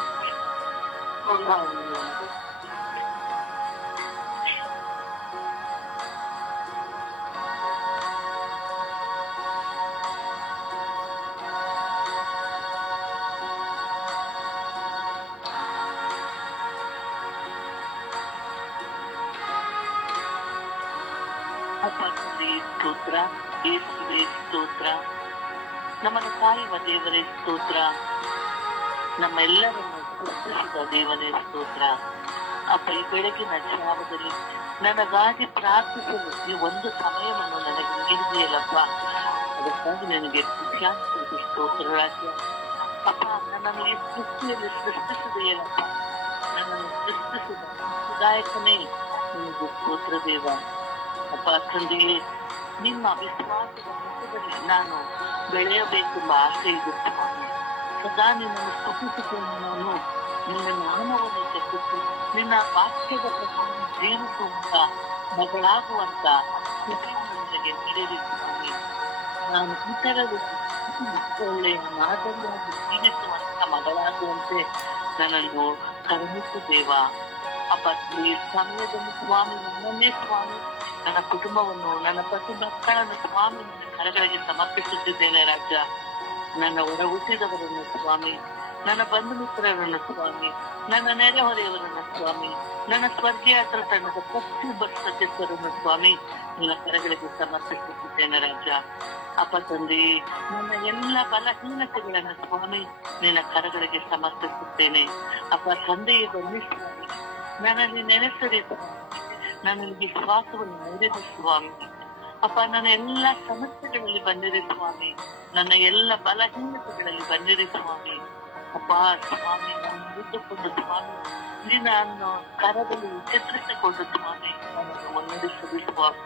ಸ್ತೋತ್ರ, ಯೇಸುವೇ ಸ್ತೋತ್ರ, ನಮ್ಮನ್ನು ಕಾಯುವ ದೇವರೇ ಸ್ತೋತ್ರ. ನಮ್ಮೆಲ್ಲರನ್ನು ಸೃಷ್ಟಿಸಿದ ದೇವನೇ ಸ್ತೋತ್ರ. ಅಪ್ಪ, ಈ ಬೆಳಗಿನ ಜಾವದಲ್ಲಿ ನನಗಾಗಿ ಪ್ರಾರ್ಥಿಸಲು ಈ ಒಂದು ಸಮಯವನ್ನು ನನಗೆ ನೀಡಿದೆಯಲ್ಲಪ್ಪ, ಅದಕ್ಕಾಗಿ ನನಗೆ ಖುಷಿಯಾಗ್ತದೆ. ಸ್ತೋತ್ರ ರಾಜ್ಯ. ಅಪ್ಪ, ನನ್ನನ್ನು ಈ ಸೃಷ್ಟಿಯಲ್ಲಿ ಸೃಷ್ಟಿಸಿದೆಯಲ್ಲಪ್ಪ, ನನ್ನನ್ನು ಸೃಷ್ಟಿಸಿದ ಸುದಾಯಕನೇ ನಿನಗೆ ಸ್ತೋತ್ರ ದೇವ. ಅಪ್ಪ ತಂದೆಯೇ, ನಿಮ್ಮ ವಿಶ್ವಾಸದ ಮುಖದಲ್ಲಿ ನಾನು ಬೆಳೆಯಬೇಕೆಂಬ ಆಸೆ ಇದೆ ಸ್ವಾಮಿ. ಸದಾ ನಿನ್ನನ್ನು ಸ್ತುತಿಸಿಕೊಂಡು ನಾನು ನಿನ್ನ ನಾಮವನ್ನು ಜಪಿಸಿ ನಿನ್ನ ವಾಕ್ಯದ ಪ್ರಕಾರ ಜೀವಿಸುವಂತ ಮಗಳಾಗುವಂತ ಕೃಪೆಯನ್ನು ನನಗೆ ನೀಡಿರಿ ಸ್ವಾಮಿ. ನಾನು ಇತರರಿಗೆ ಒಳ್ಳೆಯ ಮಾದರಿಯಾಗಿ ಜೀವಿಸುವಂತ ಮಗಳಾಗುವಂತೆ ನನ್ನನ್ನು ಕರುಣಿಸು ದೇವ. ಅಪ್ಪ, ಈ ಸಮಯದಲ್ಲಿ ಸ್ವಾಮಿ ನನ್ನನ್ನೇ ಸ್ವಾಮಿ, ನನ್ನ ಕುಟುಂಬವನ್ನು, ನನ್ನ ಪತಿ ಮಕ್ಕಳನ್ನು ಸ್ವಾಮಿ ನನ್ನ ಕರಗಳಿಗೆ ಸಮರ್ಪಿಸುತ್ತಿದ್ದೇನೆ ರಾಜ. ನನ್ನ ಹೊರ ಹುಟ್ಟಿದವರನ್ನು ಸ್ವಾಮಿ, ನನ್ನ ಬಂಧು ಮಿತ್ರರನ್ನು ಸ್ವಾಮಿ, ನನ್ನ ನೆರೆಹೊರೆಯವರನ್ನು ಸ್ವಾಮಿ, ನನ್ನ ಸ್ವರ್ಗೀಯ ತಂಡದ ಪ್ರತಿಯೊಬ್ಬ ಸದಸ್ಯರನ್ನು ಸ್ವಾಮಿ ನಿನ್ನ ಕರಗಳಿಗೆ ಸಮರ್ಪಿಸುತ್ತಿದ್ದೇನೆ ರಾಜ. ಅಪ್ಪ ತಂದೆ, ನನ್ನ ಎಲ್ಲ ಬಲಹೀನತೆಗಳನ್ನು ಸ್ವಾಮಿ ನಿನ್ನ ಕರಗಳಿಗೆ ಸಮರ್ಪಿಸುತ್ತೇನೆ. ಅಪ್ಪ ತಂದೆಯೇ, ಬನ್ನಿ ಸ್ವಾಮಿ, ನನ್ನಲ್ಲಿ ನೆನೆಸರಿ ಸ್ವಾಮಿ, ನನ್ನಲ್ಲಿ ವಿಶ್ವಾಸವನ್ನು ನೀಡಿದ ಸ್ವಾಮಿ. ಅಪ್ಪ, ನನ್ನ ಎಲ್ಲ ಸಮಸ್ಯೆಗಳಲ್ಲಿ ಬಂದಿರಿ ಸ್ವಾಮಿ, ನನ್ನ ಎಲ್ಲ ಬಲಹೀನತೆಗಳಲ್ಲಿ ಬಂದಿರಿ ಸ್ವಾಮಿ. ಅಪ್ಪ ಸ್ವಾಮಿ, ನಾನು ಹಿಡಿದುಕೊಂಡು ಸ್ವಾಮಿ ನಿನ್ನನ್ನು ಕರದಲ್ಲಿ ಚಿತ್ರಿಸಿಕೊಂಡು ಸ್ವಾಮಿ ನನ್ನನ್ನು ಮುನ್ನಡೆಸಲಿ ಸ್ವಾಮಿ.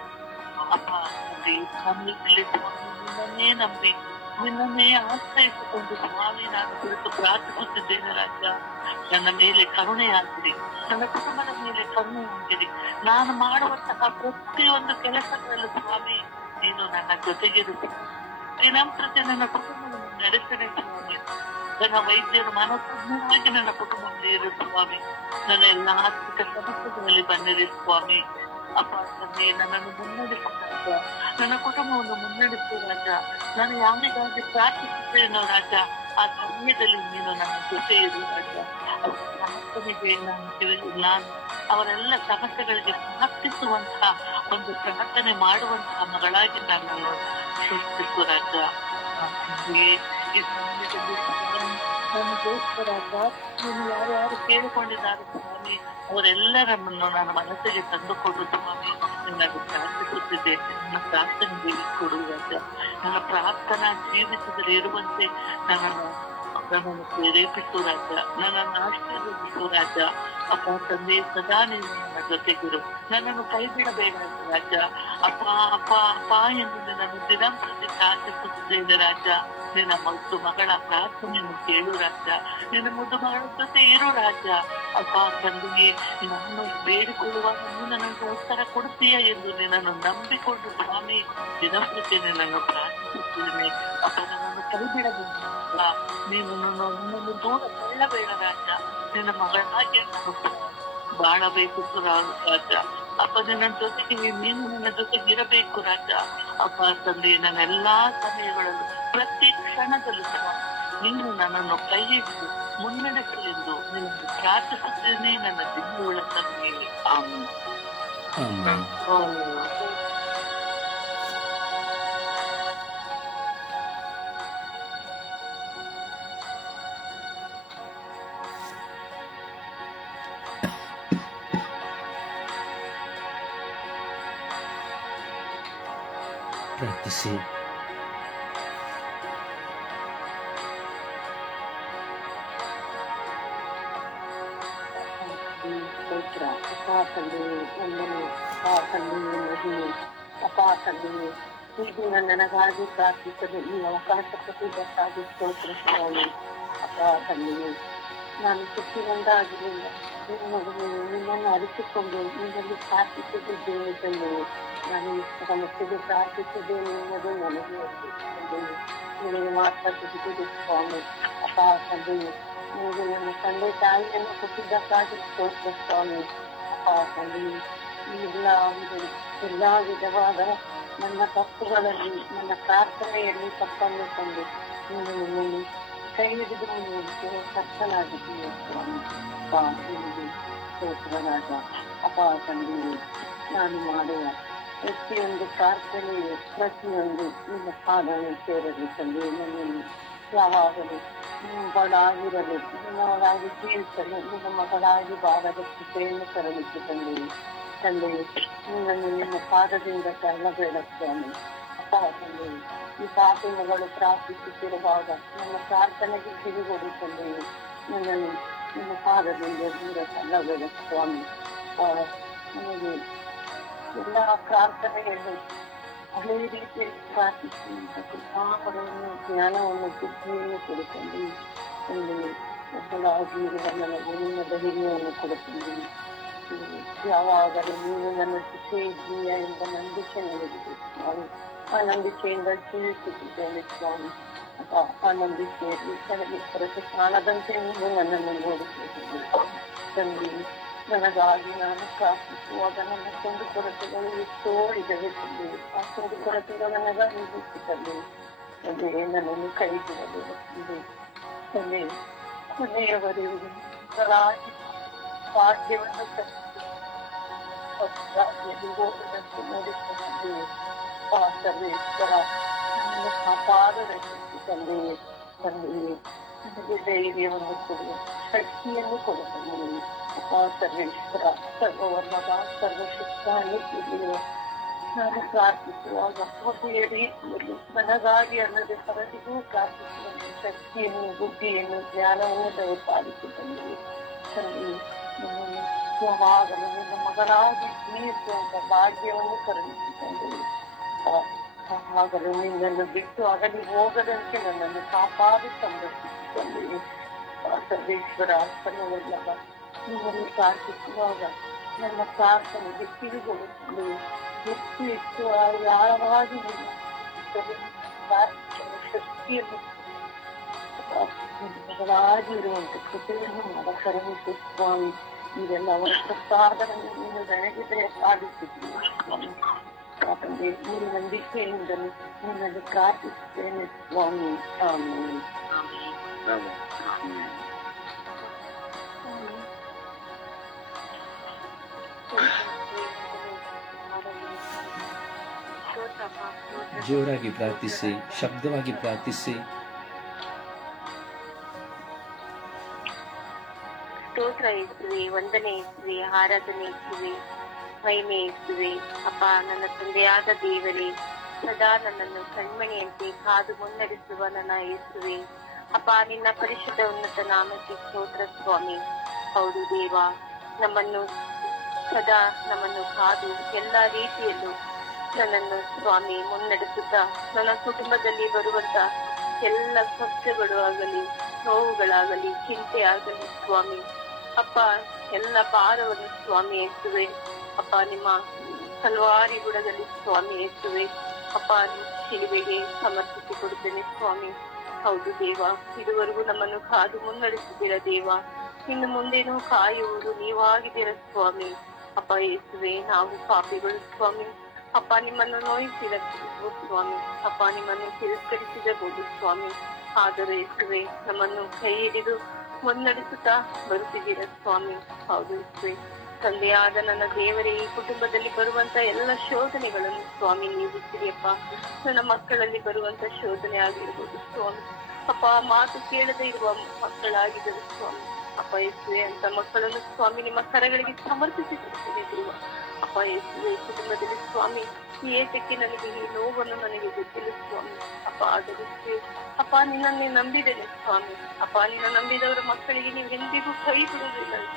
ಅಪ್ಪ ತಂದೆ, ಸಮಯದಲ್ಲಿ ಸ್ವಾಮಿ ನಿನ್ನನ್ನೇ ನಂಬಿ ನಿನ್ನನ್ನೇ ಆಶ್ರಯಿಸಿಕೊಂಡು ಸ್ವಾಮಿ ನಾನು ಕುರಿತು ಪ್ರಾರ್ಥಿಸುತ್ತಿದ್ದೇನೆ ರಾಜ. ನನ್ನ ಮೇಲೆ ಕರುಣೆಯಾಗಿರಿ, ನನ್ನ ಕುಟುಂಬದ ಮೇಲೆ ಕರುಣೆಯಾಗಿರಿ. ನಾನು ಮಾಡುವಂತಹ ಪ್ರತಿಯೊಂದು ಕೆಲಸಗಳಲ್ಲೂ ಸ್ವಾಮಿ ನೀನು ನನ್ನ ಜೊತೆಗಿರು. ದಿನಂಪ್ರತಿ ನನ್ನ ಕುಟುಂಬವನ್ನು ನಡೆಸಿರಿ ಸ್ವಾಮಿ. ನನ್ನ ವೈದ್ಯರು ಮನೋತಜ್ಞರಾಗಿ ನನ್ನ ಕುಟುಂಬದಲ್ಲಿ ಇರು ಸ್ವಾಮಿ. ನನ್ನ ಎಲ್ಲ ಆರ್ಥಿಕ ಸಮಸ್ಯೆಗಳಲ್ಲಿ ಬಂದಿರಿ ಸ್ವಾಮಿ. ಅಪ್ಪ ತಂದೆ, ನನ್ನನ್ನು ಮುನ್ನಡೆಸಿದ ನನ್ನ ಕುಟುಂಬವನ್ನು ಮುನ್ನಡೆಸು ರಾಜ. ನಾನು ಯಾರಿಗಾಗಿ ಪ್ರಾರ್ಥಿಸುತ್ತೇನೋ ರಾಜ, ಆ ಸಮಯದಲ್ಲಿ ನೀನು ನನ್ನ ಜೊತೆ ಇರು ರಾಜ. ಪ್ರಾರ್ಥನೆಗೆ ನಾನು ಅವರೆಲ್ಲ ಸಮಸ್ಯೆಗಳಿಗೆ ಪ್ರಾರ್ಥಿಸುವಂತಹ ಒಂದು ಪ್ರಾರ್ಥನೆ ಮಾಡುವಂತಹ ಮಗಳಾಗಿ ನನ್ನನ್ನು ಸೃಷ್ಟಿಸು ರಾಜ. ಈ ಸಮಯದಲ್ಲಿ ನಮಗೋಸ್ಕರ ನೀನು ಯಾರ್ಯಾರು ಕೇಳಿಕೊಂಡಿದ್ದಾರೆ ಸ್ವಾಮಿ, ಅವರೆಲ್ಲರನ್ನು ನನ್ನ ಮನಸ್ಸಿಗೆ ತಂದುಕೊಡು ಸ್ವಾಮಿ. ನಿನ್ನನ್ನು ಪ್ರಾರ್ಥಿಸುತ್ತಿದ್ದೇನೆ. ನನ್ನ ಪ್ರಾರ್ಥನೆಗೆ ಕೊಡು ರಾಜ. ನನ್ನ ಪ್ರಾರ್ಥನಾ ಜೀವಿತದಲ್ಲಿ ಇರುವಂತೆ ನನ್ನನ್ನು ಪ್ರೇರೇಪಿಸು ರಾಜ. ನನ್ನನ್ನು ಆಶೀರ್ವದಿಸು ರಾಜ. ಅಪ್ಪ ತಂದೆ, ಸದಾ ನೀನು ನನ್ನ ಜೊತೆಗಿರು, ನನ್ನನ್ನು ಕೈ ಬಿಡಬೇಡ ರಾಜ. ಅಪ್ಪ ಅಪ್ಪ ಅಪ್ಪ ಎಂದು ನಿನ್ನನ್ನು ದಿನಂಪ್ರತಿ ಪ್ರಾರ್ಥಿಸುತ್ತಿದ್ದೇನೆ ರಾಜ. ನಿನ್ನ ಮುದ್ದು ಮಗಳ ಪ್ರಾರ್ಥನೆಯನ್ನು ಕೇಳು ರಾಜ. ನಿನ್ನ ಮುದ್ದು ಮಗಳ ಜೊತೆ ಇರು ರಾಜ. ಅಪ್ಪ ತಂದೆಗೆ, ನಾನು ಬೇಡಿಕೊಳ್ಳುವಾಗ ನೀನು ನನಗೆ ಉತ್ತರ ಕೊಡ್ತೀಯ ಎಂದು ನಿನ್ನನ್ನು ನಂಬಿಕೊಂಡು ಸ್ವಾಮಿ ದಿನಂಪ್ರತಿ ನಿನ್ನನ್ನು ಪ್ರಾರ್ಥಿಸುತ್ತೇನೆ. ಅಪ್ಪ, ನನ್ನನ್ನು ಕೈ ಬಿಡಬೇಡ, ನೀನು ನನ್ನನ್ನು ದೂರ ತಳ್ಳಬೇಡ ರಾಜ. ನಿನ್ನ ಮಗಳಾಗಿ ನಾನು ಬಾಳಬೇಕು ರಾಜ. ಅಪ್ಪ, ನನ್ನ ಜೊತೆಗೆ ನೀನು ನನ್ನ ಜೊತೆಗೆ ಇರಬೇಕು ರಾಜ. ಅಪ್ಪ ತಂದೆ, ನನ್ನ ಎಲ್ಲಾ ಸಮಯಗಳಲ್ಲೂ ಪ್ರತಿ ಕ್ಷಣದಲ್ಲೂ ಸಹ ನೀನು ನನ್ನನ್ನು ಕೈ ಹಿಡಿದು ಮುನ್ನಡೆಸಲೆಂದು ನಿನ್ನನ್ನು ಪ್ರಾರ್ಥಿಸುತ್ತೇನೆ ನನ್ನ ಜೀವಗಳ ತಂದೆಯೇ. ಆಮೆನ್. ಪ್ರಾರ್ಥಿಸಿ. ಈಗ ನನಗಾಗಿ ಪ್ರಾರ್ಥಿಸಲು ಈ ಅವಕಾಶ ಕೊಟ್ಟಿದ್ದಕ್ಕಾಗಿ ಸ್ತೋತ್ರ ಸ್ವಾಮಿ. ಅಪ್ಪ ತಂದೆಯೇ, ನಾನು ಸುತ್ತಿಗೊಂಡಾಗಿರಲಿಲ್ಲ, ನಿನ್ನನ್ನು ಅರಿತುಕೊಂಡು ನಿನ್ನಲ್ಲಿ ಪ್ರಾರ್ಥಿಸುತ್ತಿದ್ದೇನೆ ತಂದೆಯೇ. ನಾನು ಸಮಸ್ಯೆಗೆ ಪ್ರಾರ್ಥಿಸಿದ್ದೇನೆ ಎನ್ನುವುದು ನನಗೆ ನಿನಗೆ ಮಾತ್ರ ತಿಳಿದಿದೆ ಸ್ವಾಮಿ. ಅಪ್ಪ ತಂದೆಯೇ, ನನಗೆ ನನ್ನ ತಂದೆ ತಾಯಿಯನ್ನು ಕೊಟ್ಟಿದ್ದಕ್ಕಾಗಿ ಸ್ತೋತ್ರ ಸ್ವಾಮಿ. ಅಪ್ಪ ತಂದೆಯೇ, ಎಲ್ಲ ವಿಧವಾದ ನನ್ನ ತಪ್ಪುಗಳಲ್ಲಿ, ನನ್ನ ಪ್ರಾರ್ಥನೆಯಲ್ಲಿ ತಪ್ಪನ್ನು ತಂದು ನೀನು ನನ್ನನ್ನು ಕೈ ಹಿಡಿದು ಕರ್ತನಾಗಿದ್ದೀಯ ಸ್ವಾಮಿ. ಅಪ್ಪ ನಿನಗೆ ಸ್ತೋತ್ರ ರಾಜ. ಅಪ್ಪ ತಂದೆಯೇ, ನಾನು ಮಾಡುವ ಪ್ರತಿಯೊಂದು ಪ್ರಾರ್ಥನೆಯು ಪ್ರತಿಯೊಂದು ನಿನ್ನ ಪಾದವನ್ನು ಸೇರಲಿ ತಂದೆ. ನನ್ನನ್ನು ಯಾವಾಗಲೂ ಮಗಳಾಗಿರಲು ನಿಮ್ಮವರಾಗಿ ಜೀವಿಸಲು ನಿಮ್ಮ ಮಗಳಾಗಿ ಬಾರದ ಕೃಪೆಯನ್ನು ತರಲಿಕ್ಕೆ ತಂದೆಯೇ. ತಂದೆಯೇ, ನಿನ್ನನ್ನು ನಿಮ್ಮ ಪಾದದಿಂದ ತಳ್ಳಬೇಡ ಸ್ವಾಮಿ. ಅಪ್ಪ ತಂದೆಯೇ, ಈ ಪಾಪಿ ಮಗಳು ಪ್ರಾರ್ಥಿಸುತ್ತಿರುವಾಗ ನನ್ನ ಪ್ರಾರ್ಥನೆಗೆ ಕಿವಿಗೊಡು ತಂದೆಯೇ. ನಿನ್ನನ್ನು ನಿಮ್ಮ ಪಾದದಿಂದ ದೂರ ತಳ್ಳಬೇಡ ಸ್ವಾಮಿ. ನನಗೆ ಎಲ್ಲ ಪ್ರಾರ್ಥನೆಯನ್ನು ಅದೇ ರೀತಿಯಲ್ಲಿ ಪ್ರಾರ್ಥಿಸುವಂತ ಕೃಪಾಪರವನ್ನು ಜ್ಞಾನವನ್ನು ಬುದ್ಧಿಯನ್ನು ಕೊಡುತ್ತಂದೆ. ಮಕ್ಕಳಾಗಿ ಇರುವ ನನಗೆ ನಿಮ್ಮ ಧೈರ್ಯವನ್ನು ಕೊಡುತ್ತಂದೆ. ಯಾವಾಗಲೂ ನೀನು ನನ್ನ ಜೊತೆ ಇದ್ದೀಯ ಎಂಬ ನಂಬಿಕೆ ನನಗಿದೆ ಸ್ವಾಮಿ. ಆ ನಂಬಿಕೆಯಿಂದ ಜೀವಿಸುತ್ತಿದ್ದೇನೆ ಸ್ವಾಮಿ. ಆ ನಂಬಿಕೆಯಲ್ಲಿ ಕಡೆಗೆ ಹೊರತು ಕಾಣದಂತೆ ನೀವು ನನ್ನನ್ನು ನೋಡುತ್ತಿದ್ದೀರಿ ತಂದೆ. ನನಗಾಗಿ ನಾನು ಪ್ರಾರ್ಥಿಸುವಾಗ ನನ್ನ ಕೊಂದು ಕೊರತೆಗಳು ಎಷ್ಟೋ ಇದ್ದಾವೆ ತಂದೆ. ಆ ಕೊಂದು ಕೊರತೆಗಳು ನನಗಾಗಿ ತಂದೆ. ತಂದೆ, ನನ್ನನ್ನು ಕೈ ಬಿಡಬೇಡ ತಂದೆ. ತಂದೆ, ಕೊನೆಯವರೆಗೂ ನನ್ನರಾಗಿ ಭಾಗ್ಯವನ್ನು ಹೋಗದಂತೆ ನೋಡಿಕೊಂಡೆ. ಆ ಸರ್ವೇಶ್ವರ ನನ್ನನ್ನು ಕಾಪಾಡಬೇಕು ತಂದೆಯೇ. ತಂದೆಯೇ, ನನಗೆ ಧೈರ್ಯವನ್ನು ಕೊಡುವ ಶಕ್ತಿಯನ್ನು ಕೊಡುತ್ತಂದೆ. ಸರ್ವೇಶ್ವರ ಸರ್ವವರ್ಣದ ಸರ್ವಶಕ್ತಿಯನ್ನು ತಿಳಿಯುವ ನಾನು ಪ್ರಾರ್ಥಿಸುವಾಗ ಹೊಸೆಯ ರೀತಿಯಲ್ಲಿ ನನಗಾಗಿ ಅಲ್ಲದೆ ಹೊರಟಿಗೂ ಪ್ರಾರ್ಥಿಸುವ ಶಕ್ತಿಯನ್ನು ಬುದ್ಧಿಯನ್ನು ಜ್ಞಾನವನ್ನು ದಯಪಾಲಿಸುತ್ತಂದೆ. ತಂದೆಯೇ, ನಿನ್ನನ್ನು ಯಾವಾಗಲೂ ನಿನ್ನ ಮಗಳಾಗಿ ಜೀವಿಸುವಂತ ಭಾಗ್ಯವನ್ನು ಕರುಣಿಸುತ್ತಂದೆ. ಯಾವಾಗಲೂ ನಿನ್ನನ್ನು ಬಿಟ್ಟು ಅಗಲಿ ಹೋಗದಂತೆ ನನ್ನನ್ನು ಕಾಪಾಡಿ ಸಂರಕ್ಷಿಸುತ್ತಂದೆ. ಸರ್ವೇಶ್ವರ ಸರ್ವವಲ್ಲಭ ನಿಮ್ಮನ್ನು ಪ್ರಾರ್ಥಿಸುವಾಗ ನನ್ನ ಪ್ರಾರ್ಥನೆಗೆ ಕಿವಿಗೊಡುತ್ತಂದೆ. ಹೆಚ್ಚು ಹೆಚ್ಚು ಆಳವಾಗಿ ಶಕ್ತಿಯನ್ನು ಮಗಳಾಗಿ ಇರುವಂತ ಕೃಪೆಯನ್ನು ಮಾಡ ಕರುಣಿಸು ಸ್ವಾಮಿ. ಇದೆಲ್ಲ ಅವರ ಪ್ರಸಾದವನ್ನು ನೀನು ನನಗೆ ದಯಪಾಲಿಸಿದ್ದೀವಿ ಸ್ವಾಮಿ. ತಂದೆ, ಈ ನಂಬಿಕೆಯಿಂದ ನಿನ್ನನ್ನು ಪ್ರಾರ್ಥಿಸುತ್ತೇನೆ ಸ್ವಾಮಿ. ಆಮೇಲೆ ಜೋರಾಗಿ ಪ್ರಾರ್ಥಿಸಿ, ಶಬ್ದವಾಗಿ ಪ್ರಾರ್ಥಿಸಿ. ಸ್ತೋತ್ರ ಇಸುವೆ, ವಂದನೆ ಇಸುವೆ, ಆರಾಧನೆ ಇಸುವೆ, ಮಹಿಮೆ ಇಸುವೆ. ಅಪ್ಪ, ನನ್ನ ತಂದೆಯಾದ ದೇವರೇ, ಸದಾ ನನ್ನನ್ನು ಕಣ್ಮಣಿಯಂತೆ ಕಾದು ಮುನ್ನಡೆಸುವ ನನ್ನ ಯೇಸುವೆ. ಅಪ್ಪ, ನಿನ್ನ ಪರಿಶುದ್ಧ ಉನ್ನತ ನಾಮಕ್ಕೆ ಸ್ತೋತ್ರ ಸ್ವಾಮಿ. ಹೌದು ದೇವ, ನಮ್ಮನ್ನು ಕಾದು ಎಲ್ಲ ರೀತಿಯಲ್ಲೂ ನನ್ನನ್ನು ಸ್ವಾಮಿ ಮುನ್ನಡೆಸುತ್ತಾ ನನ್ನ ಕುಟುಂಬದಲ್ಲಿ ಬರುವಂತ ಎಲ್ಲ ಕಷ್ಟಗಳು ಆಗಲಿ, ನೋವುಗಳಾಗಲಿ, ಚಿಂತೆ ಆಗಲಿ ಸ್ವಾಮಿ ಅಪ್ಪ, ಎಲ್ಲ ಭಾರವನ್ನು ಸ್ವಾಮಿ ಎತ್ತುವೆ. ಅಪ್ಪ, ನಿಮ್ಮ ಕಲ್ವಾರಿ ಬುಡದಲ್ಲಿ ಸ್ವಾಮಿ ಎತ್ತುವೆ. ಅಪ್ಪ, ಶಿಲುಬೆಗೆ ಸಮರ್ಪಿಸಿ ಕೊಡುತ್ತೇನೆ ಸ್ವಾಮಿ. ಹೌದು ದೇವ, ಇದುವರೆಗೂ ನಮ್ಮನ್ನು ಕಾದು ಮುನ್ನಡೆಸಿದ್ದೀರ ದೇವ. ಇನ್ನು ಮುಂದೇನೂ ಕಾಯುವುದು ನೀವಾಗಿದ್ದೀರ ಸ್ವಾಮಿ. ಅಪ್ಪ ಯೇಸುವೆ, ನಾವು ಪಾಪಿಗಳು ಸ್ವಾಮಿ. ಅಪ್ಪ, ನಿಮ್ಮನ್ನು ನೋಯಿಸಿರಬಹುದು ಸ್ವಾಮಿ. ಅಪ್ಪ, ನಿಮ್ಮನ್ನು ತಿರಸ್ಕರಿಸಿರಬಹುದು ಸ್ವಾಮಿ. ಆದರೂ ಯೇಸುವೆ, ನಮ್ಮನ್ನು ಕೈ ಹಿಡಿದು ಮುನ್ನಡೆಸುತ್ತಾ ಬರುತ್ತಿದ್ದೀರ ಸ್ವಾಮಿ. ಹೌದು ಯೇಸುವೆ, ತಂದೆಯಾದ ನನ್ನ ದೇವರೇ, ಈ ಕುಟುಂಬದಲ್ಲಿ ಬರುವಂತ ಎಲ್ಲ ಶೋಧನೆಗಳನ್ನು ಸ್ವಾಮಿ ನೀಡುತ್ತೀರಿಯಪ್ಪ. ನನ್ನ ಮಕ್ಕಳಲ್ಲಿ ಬರುವಂತ ಶೋಧನೆ ಆಗಿರ್ಬೋದು ಸ್ವಾಮಿ. ಅಪ್ಪ, ಮಾತು ಕೇಳದೆ ಇರುವ ಮಕ್ಕಳಾಗಿದ್ದರು ಸ್ವಾಮಿ. ಅಪ್ಪ ಯೇಸುವೆ, ಅಂತ ಮಕ್ಕಳನ್ನು ಸ್ವಾಮಿ ನಿಮ್ಮ ಕರಗಳಿಗೆ ಸಮರ್ಪಿಸಿಕೊಡುತ್ತೇನೆ ದೇವ. ಅಪ್ಪ ಯೇಸುವೆ, ಕುಟುಂಬದಲ್ಲಿ ಸ್ವಾಮಿ ಏತಕ್ಕೆ ನನಗೆ ಈ ನೋವನ್ನು ನನಗೆ ಗೊತ್ತಿಲ್ಲ ಸ್ವಾಮಿ. ಅಪ್ಪ, ಆದರೂ ಅಪ್ಪ, ನಿನ್ನನ್ನೇ ನಂಬಿದ್ದೇನೆ ಸ್ವಾಮಿ. ಅಪ್ಪ, ನಿನ್ನ ನಂಬಿದವರ ಮಕ್ಕಳಿಗೆ ನೀವು ಎಂದಿಗೂ ಕೈ ಬಿಡುವುದಿಲ್ಲ ಅಂತ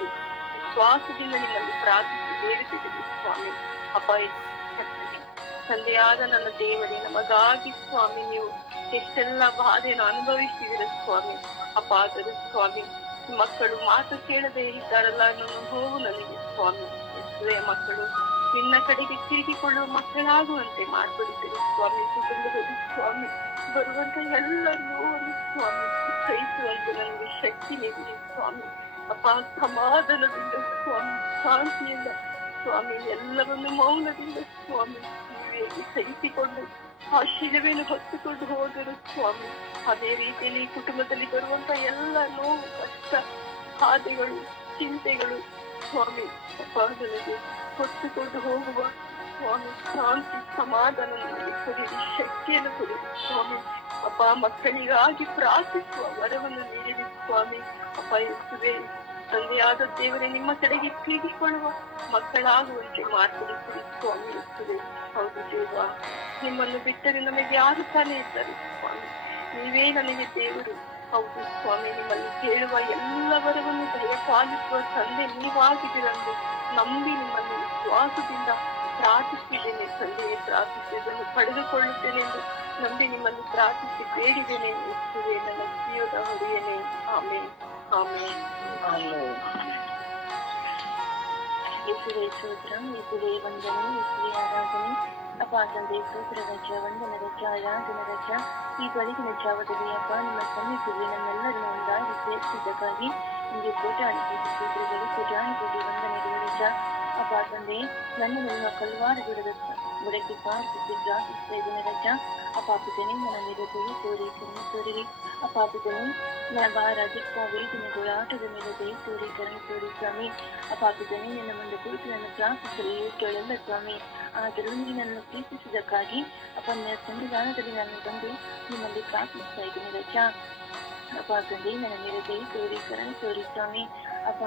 ವಿಶ್ವಾಸದಿಂದ ನಿಮ್ಮಲ್ಲಿ ಪ್ರಾರ್ಥಿಸಿ ಬೇಡುತ್ತಿದ್ದೇನೆ ಸ್ವಾಮಿ. ಅಪ್ಪ, ತಂದೆಯಾದ ನನ್ನ ದೇವರೇ, ನಮಗಾಗಿ ಸ್ವಾಮಿ ನೀವು ಎಷ್ಟೆಲ್ಲ ಬಾಧೆಯನ್ನು ಅನುಭವಿಸಿದಿರ ಸ್ವಾಮಿ. ಅಪ್ಪ, ಆದರೂ ಸ್ವಾಮಿ ಮಕ್ಕಳು ಮಾತು ಕೇಳದೆ ಇದ್ದಾರಲ್ಲ ಅನ್ನೋ ನೋವು ನನಗೆ ಸ್ವಾಮಿ. ಮಕ್ಕಳು ನಿನ್ನ ಕಡೆಗೆ ತಿರುಗಿಕೊಳ್ಳುವ ಮಕ್ಕಳಾಗುವಂತೆ ಮಾಡ್ಕೊಡುತ್ತೇನೆ ಸ್ವಾಮಿ. ಕುಟುಂಬದಲ್ಲಿ ಸ್ವಾಮಿ ಬರುವಂತ ಎಲ್ಲ ನೋವನ್ನು ಸ್ವಾಮಿ ಸಹಿಸುವಂತೆ ನನಗೆ ಶಕ್ತಿ ನೀಡಿದೆ ಸ್ವಾಮಿ. ಅಪ್ಪ, ಸಮಾಧಾನದಿಂದ ಸ್ವಾಮಿ, ಶಾಂತಿಯಿಂದ ಸ್ವಾಮಿ, ಎಲ್ಲವನ್ನು ಮೌನದಿಂದ ಸ್ವಾಮಿ ಸಹಿಸಿಕೊಂಡು ಆ ಶಿಲುಬೆಯನ್ನು ಹೊತ್ತುಕೊಂಡು ಹೋದರು ಸ್ವಾಮಿ. ಅದೇ ರೀತಿಯಲ್ಲಿ ಕುಟುಂಬದಲ್ಲಿ ಬರುವಂತ ಎಲ್ಲ ನೋವು, ಕಷ್ಟ, ಬಾಧೆಗಳು, ಚಿಂತೆಗಳು ಸ್ವಾಮಿ ಅಪ್ಪ, ನನಗೆ ಹೊತ್ತುಕೊಂಡು ಹೋಗುವ ಸ್ವಾಮಿ ಶಾಂತಿ, ಸಮಾಧಾನ ನನಗೆ ಕೊಡಿ, ಶಕ್ತಿಯನ್ನು ಕೊಡಿ ಸ್ವಾಮಿ. ಅಪ್ಪ ಮಕ್ಕಳಿಗಾಗಿ ಪ್ರಾರ್ಥಿಸುವ ವರವನ್ನು ನೀಡಿರಿ ಸ್ವಾಮಿ. ಅಪ್ಪ ಯೇಸುವೆ, ತಂದೆಯಾದ ದೇವರೇ, ನಿಮ್ಮ ಕಡೆಗೆ ತಿರುಗಿಕೊಳ್ಳುವ ಮಕ್ಕಳಾಗುವಂತೆ ಮಾರ್ಪಡಿಸಿರಿ ಸ್ವಾಮಿ ಯೇಸುವೆ. ಹೌದು ದೇವ, ನಿಮ್ಮನ್ನು ಬಿಟ್ಟರೆ ನಮಗೆ ಯಾರು ತಾನೇ ಇದ್ದಾರೆ ಸ್ವಾಮಿ. ನೀವೇ ನನಗೆ ದೇವರು. ಹೌದು ಸ್ವಾಮಿ, ನಿಮ್ಮನ್ನು ಕೇಳುವ ಎಲ್ಲವರವನ್ನು ದಯಪಾಲಿಸುವ ತಂದೆ ನೀವಾಗಿದ್ದೀರೆಂದು ನಂಬಿ ನಿಮ್ಮನ್ನು ವಿಶ್ವಾಸದಿಂದ ಪ್ರಾರ್ಥಿಸಿದ್ದೇನೆ ತಂದೆಯೇ. ಪ್ರಾರ್ಥಿಸಿದ್ದನ್ನು ಪಡೆದುಕೊಳ್ಳುತ್ತೇನೆ ಎಂದು ನಂಬಿ ನಿಮ್ಮನ್ನು ಪ್ರಾರ್ಥಿಸಿ ಬೇಡಿದ್ದೇನೆ ಯೇಸುವೆ, ನನ್ನ ಜೀವದ ಹೊಡೆಯನೇ. ಆಮೇಲೆ ಆಮೇಲೆ ಯೇಸುವೆ ಸ್ತೋತ್ರ, ಯೇಸುವೆ ವಂದನೆ, ಯೇಸುವೆ ಆರಾಧನೆ. ಅಪ್ಪ ತಂದೆ ಸ್ತೋತ್ರ ರಜ, ವಂದನ ರಜ, ಆರಾಧನ ರಜ. ಈ ಬೆಳಗಿನ ಜಾವದಲ್ಲಿ ಅಪ್ಪ ನಿಮ್ಮ ಸನ್ನಿಧಿಯಲ್ಲಿ ನಮ್ಮೆಲ್ಲರನ್ನು ಒಂದಾಗಿ ಸೇರಿಸಿದ್ದಕ್ಕಾಗಿ ನಿಮಗೆ ಕೋಟ್ಯಾನುಕೋಟಿ ಸ್ತೋತ್ರಗಳು, ಕೋಟ್ಯಾನುಕೋಟಿ ವಂದನೆಗಳು ರಜ. ಅಪ್ಪ ತಂದೆ, ನನ್ನನ್ನು ನಿಮ್ಮ ಕಲ್ವಾರ ಬುಡಕ್ಕೆ ಪ್ರಾರ್ಥಿಸಿ ಪ್ರಾರ್ಥಿಸ್ತಾ ಇದ್ದೇನೆ ರಜ. ಅಪಾಪಿತನೇ ನನ್ನ ಮೇಲೆ ದಯ ತೋರಿ ಕರುಣೆ ತೋರಿರಿ. ಅಪಾಪಿತನೇ ನನ್ನ ಭಾರ ದುಃಖ ವೇದನೆಗಳ ಆಟದ ಮೇಲೆ ದಯ ತೋರಿ ಕರುಣೆ ತೋರಿ ಸ್ವಾಮಿ. ಅಪಾಪಿತನೇ ನನ್ನ ಮುಂದೆ ಕುರಿತು ನನ್ನ ಪ್ರಾರ್ಥಿಸಲು ಕೇಳಲ್ಲ ಸ್ವಾಮಿ. ಆದರೂ ನೀವು ನನ್ನನ್ನು ಪ್ರೀತಿಸಿದ್ದಕ್ಕಾಗಿ ಅಪ್ಪ ನನ್ನ ಸಂವಿಧಾನದಲ್ಲಿ ನಾನು ಬಂದು ನಿಮ್ಮಲ್ಲಿ ಪ್ರಾರ್ಥಿಸ್ತಾ ಇದ್ದೀನಿ ರಜ. ಅಪ್ಪ ತಂದೆ, ನನ್ನ ಮೇಲೆ ದಯ ತೋರಿ ಕರುಣೆ ತೋರಿ ಸ್ವಾಮಿ. ಅಪ್ಪ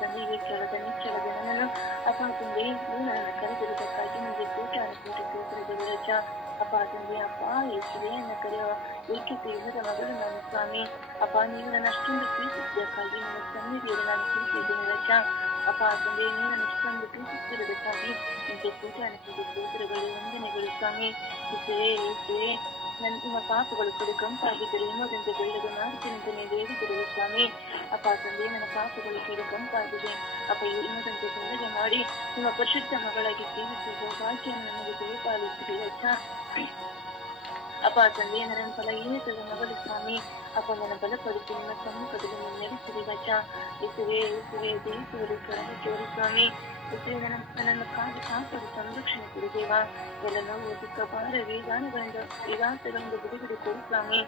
ತಂದೆ, ಈ ಕೆಳದ ನಿಚ್ಚಳದ ನನ್ನನ್ನು ಅಪ್ಪ ತಂದೆ ನೀವು ನನ್ನನ್ನು ಕರೆದಿರುವುದಕ್ಕಾಗಿ ನಿಮಗೆ ಕೋಟ್ಯಾನುಕೋಟಿ ಸ್ತೋತ್ರಗಳು ರಜ. ಅಪ್ಪ ತಂದೆ, ಅಪ್ಪ ಯೇಸುವೆ, ನನ್ನ ಕರೆಯುವ ಏಕತೆ ಇಲ್ಲದ ಮಗಳು ನಾನು ಸ್ವಾಮಿ. ಅಪ್ಪ ನೀವು ನನ್ನ ಅಷ್ಟೊಂದು ಪ್ರೀತಿಸಿದ್ದಕ್ಕಾಗಿ ನನ್ನ ಸನ್ನಿಧಿಯಲ್ಲಿ ನಾನು ಪ್ರೀತಿಸಿದ್ದೇನೆ ರಜ. ಅಪ್ಪ ತಂದೆ, ನೀವು ನನ್ನ ಅಷ್ಟೊಂದು ಪ್ರೀತಿಸಿರುವುದಕ್ಕಾಗಿ ನಿಮಗೆ ಕೋಟ್ಯಾನುಕೋಟಿ ಸ್ತೋತ್ರಗಳು, ವಂದನೆಗಳು ಸ್ವಾಮಿ. ಯೇಸುವೆ, ಯೇಸುವೆ, ನಿಮ್ಮ ಪಾಪಗಳು ಕೂಡ ಕಂಪಾಗಿದ್ದರೆ ಹಿಮದಂತೆ ಬೆಳ್ಳಗೆ ಮಾಡುತ್ತೇನೆಂದು ನೀವು ಹೇಳಿದಿರುವ ಸ್ವಾಮಿ. ಅಪ್ಪ ತಂದೆ, ನನ್ನ ಪಾಪಗಳು ಕೂಡ ಕಂಪಾಗಿದೆ ಅಪ್ಪ, ಹಿಮದಂತೆ ಬೆಳ್ಳಗೆ ಮಾಡಿ ನಿಮ್ಮ ಪರಿಶುದ್ಧ ಮಗಳಾಗಿ ಜೀವಿಸುವ ಭಾಗ್ಯವನ್ನು ನನಗೆ ದಯಪಾಲಿಸಿದೆ ರಜ. ಅಪ್ಪ ತಂದೆ, ನನ್ನ ಫಲಹೀನತೆಯ ಮಗಳು ಸ್ವಾಮಿ. ಅಪ್ಪ ನನ್ನ ಬಲಪಡಿಸಿ ನಿಮ್ಮ ಸಮ್ಮುಖದಲ್ಲಿ ನೆಲೆಸಿರಿ ರಜ. ಯೇಸುವೆ, ಯೇಸುವೆ, ಜಯಿಸುವರು ಕರುಣೆ ತೋರಿ ಸ್ವಾಮಿ. ಯೇಸುವೆ, ನನ್ನನ್ನು ಕಾಪಾಡಿ ಸಂರಕ್ಷಣೆ ಕೊಡಿ ದೇವ. ಎಲ್ಲ ನೋವು ದುಃಖ ಭಾರ ವೇದಾಂತಗಳಿಂದ ಬಿಡುಗಡೆ ಕೊಡಿ ಸ್ವಾಮಿ.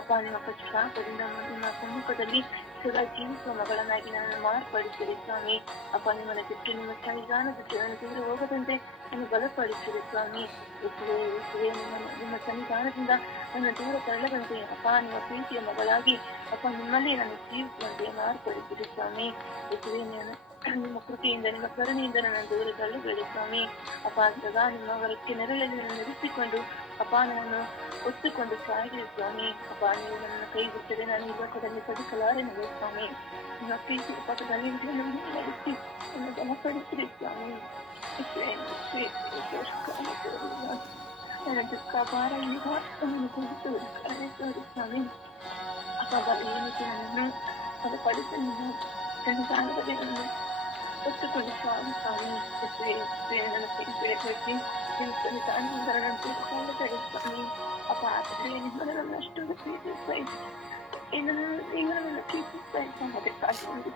ಅಪ್ಪ ನಿಮ್ಮ ಪಶ್ಚಾತ್ತಾಪದಿಂದ ನಿಮ್ಮ ಸಮ್ಮುಖದಲ್ಲಿ ಸದಾ ಜೀವಿಸುವ ಮಗಳನ್ನಾಗಿ ನನ್ನನ್ನು ಮಾರ್ಪಡಿಸಿರಿ ಸ್ವಾಮಿ. ಅಪ್ಪ ನಿಮ್ಮನ್ನು ಬಿಟ್ಟು ನಿಮ್ಮ ಸಂವಿಧಾನ ಬಿಟ್ಟು ನನ್ನ ದೂರ ಹೋಗದಂತೆ ನನ್ನ ಬಲಪಡಿಸಿರಿ ಸ್ವಾಮಿ. ಯೇಸುವೆ, ಯೇಸುವೆ, ನಿಮ್ಮ ಸಂವಿಧಾನದಿಂದ ನನ್ನ ದೂರ ತಳ್ಳದಂತೆ ಅಪ್ಪ ನಿಮ್ಮ ಪ್ರೀತಿಯ ಮಗಳಾಗಿ ಅಪ್ಪ ನಿಮ್ಮಲ್ಲಿ ನಾನು ಜೀವಿಸುವಂತೆ ಮಾರ್ಪಡಿಸಿರಿ ಸ್ವಾಮಿ. ಯೇಸುವೆ, ನಿಮ್ಮ ಕೃಪೆಯಿಂದ ನಿಮ್ಮ ಕರುಣೆಯಿಂದ ನನ್ನ ದೂರ ತಳ್ಳಬೇಡಿ ಸ್ವಾಮಿ. ಅಪ್ಪ ಸದಾ ನಿಮ್ಮ ಹೊರಕ್ಕೆ ನೆರಳಲ್ಲಿ ನನ್ನ ನಡೆಸಿಕೊಂಡು ಅಪ್ಪ ನನ್ನನ್ನು ಒತ್ತುಕೊಂಡು ಸಾಯಿರಿ ಸ್ವಾಮಿ. ಅಪ್ಪ ನೀವು ನನ್ನನ್ನು ಕೈ ಬಿಟ್ಟರೆ ನಾನು ಈ ಲೋಕದಲ್ಲಿ ಬದುಕಲಾರೆನಲ್ಲ ಸ್ವಾಮಿ. ನಿಮ್ಮ ಪ್ರೀತಿಯ ಪಕ್ಕದಲ್ಲಿ ನಡೆಸಿ ನನ್ನ ಬಲಪಡಿಸಿರಿ ಸ್ವಾಮಿ. ನನ್ನ ದುಃಖ ಭಾರ ಈಗ ನನ್ನನ್ನು ಕುರಿತು ಕರುಣೆ ತೋರಿ ಸ್ವಾಮಿ. ಅಪ್ಪ ಬಲಹೀನತೆ ನನ್ನನ್ನು ಬಲಪಡಿಸಿ ನಿಮ್ಮ ಸಂವಿಧಾನದಲ್ಲಿ ನನ್ನ ಒತ್ತುಕೊಂಡು ಸ್ವಾಮಿ. ನನ್ನ ಬೆಳಗ್ಗೆ ನಿಮ್ಮ ಸಂವಿಧಾನದಿಂದ ನನ್ನ ತಿಳ್ಕೊಳ್ಳಬೇಡಿ ಸ್ವಾಮಿ. ಅಪ್ಪ ಆದರೆ ನಿಮ್ಮನ್ನು ಅಷ್ಟೊಂದು ಪ್ರೀತಿಸ್ತಾ ಇದ್ದೀನಿ, ನನ್ನನ್ನು ಪ್ರೀತಿಸ್ತಾ ಇದ್ದಾನೆ. ಅದಕ್ಕಾಗಿ ಒಂದು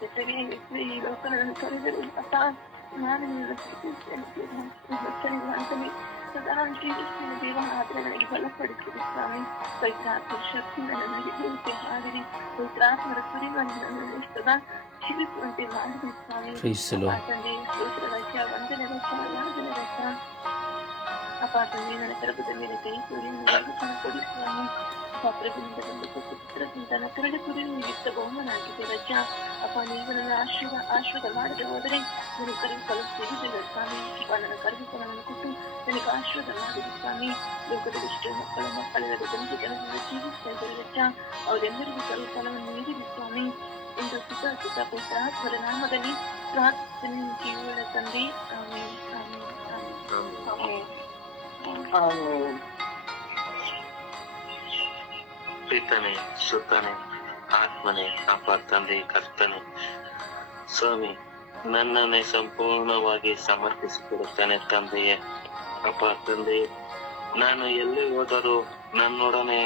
ಜೊತೆಗೆ ಈ ಲೋಕ ನನ್ನ ಕರೆದಿರುವಂತ ನಾನು ನಿನ್ನ ಪ್ರೀತಿಸ್ತೇನೆ ಸದಾ ಪ್ರೀತಿಸ್ತೇನೆ ದೇವ. ಆದರೆ ನನಗೆ ಬಲಪಡಿಸಿರಿ ಸ್ವಾಮಿ. ಪವಿತ್ರಾತ್ಮ ಶಕ್ತಿಯಿಂದ ನನಗೆ ದೇವತೆ ಮಾಡಿರಿ. ಪವಿತ್ರಾತ್ಮರ ಸುರಿಮಲ್ಲಿ ನನ್ನನ್ನು ಸದಾ ಜೀವಿಸುವಂತೆ ಮಾಡಿರಿ ಸ್ವಾಮಿ. ತಂದೆ ಸ್ತೋತ್ರ ರಜ, ವಂದನೆ ರಜ, ಆರಾಧನೆ ರಜ. ಅಪ್ಪ ತಂದೆ, ನನ್ನ ಗರ್ಭದ ಮೇಲೆ ಕೈ ತೋರಿ ಕೊಡಿ ಸ್ವಾಮಿ. ಪ್ರಭುವಿನಿಂದ ಬಂದು ಪುತ್ರದಿಂದ ನನ್ನ ಕರಡಿ ಕುರಿ ನಿಮಿತ್ತ ಬಹುಮಾನಾಗಿದೆ ರಜ. ಅಪ್ಪ ನೀವು ನನ್ನ ಆಶ್ರಯ ಮಾಡದೆ ಹೋದರೆ ನನಗೆ ಕರೆದುಕೊಳ್ಳಲು ಸಿಗುವುದಿಲ್ಲ ಸ್ವಾಮಿ. ಅಪ್ಪ ನನ್ನ ಕರೆದುಕೊಳ್ಳನ್ನು ಕೊಟ್ಟು ನನಗೆ ಆಶ್ರಯ ಮಾಡಿದ ಸ್ವಾಮಿ. ಲೋಕದಲ್ಲಿ ಇಷ್ಟೇ ಮಕ್ಕಳೆಲ್ಲರೂ ಬಂದು ಕೆಲಸದಿಂದ ಜೀವಿಸ್ತಾ ಇದ್ದಾರೆ ರಜ. ಅವರೆಲ್ಲರಿಗೂ ಕರೆದುಕೊಳ್ಳವನ್ನು ನೀಡಿದ ಸ್ವಾಮಿ. ಎಂದು ಸುತ ಪವಿತ್ರಾತ್ಮರ ನಾಮದಲ್ಲಿ ಪ್ರಾರ್ಥನೆ ಜೀವನ ತಂದೆ. ಆಮೇಲೆ ಪಿತನೇ, ಸುತನೇ, ಆತ್ಮನೇ, ಅಪ್ಪ ತಂದೆ, ಕರ್ತನೆ ಸ್ವಾಮಿ, ನನ್ನನ್ನೇ ಸಂಪೂರ್ಣವಾಗಿ ಸಮರ್ಪಿಸಿಕೊಡುತ್ತಾನೆ ತಂದೆಯೇ. ಅಪ್ಪ ತಂದೆ, ನಾನು ಎಲ್ಲಿ ಹೋದರೂ ನನ್ನೊಡನೆ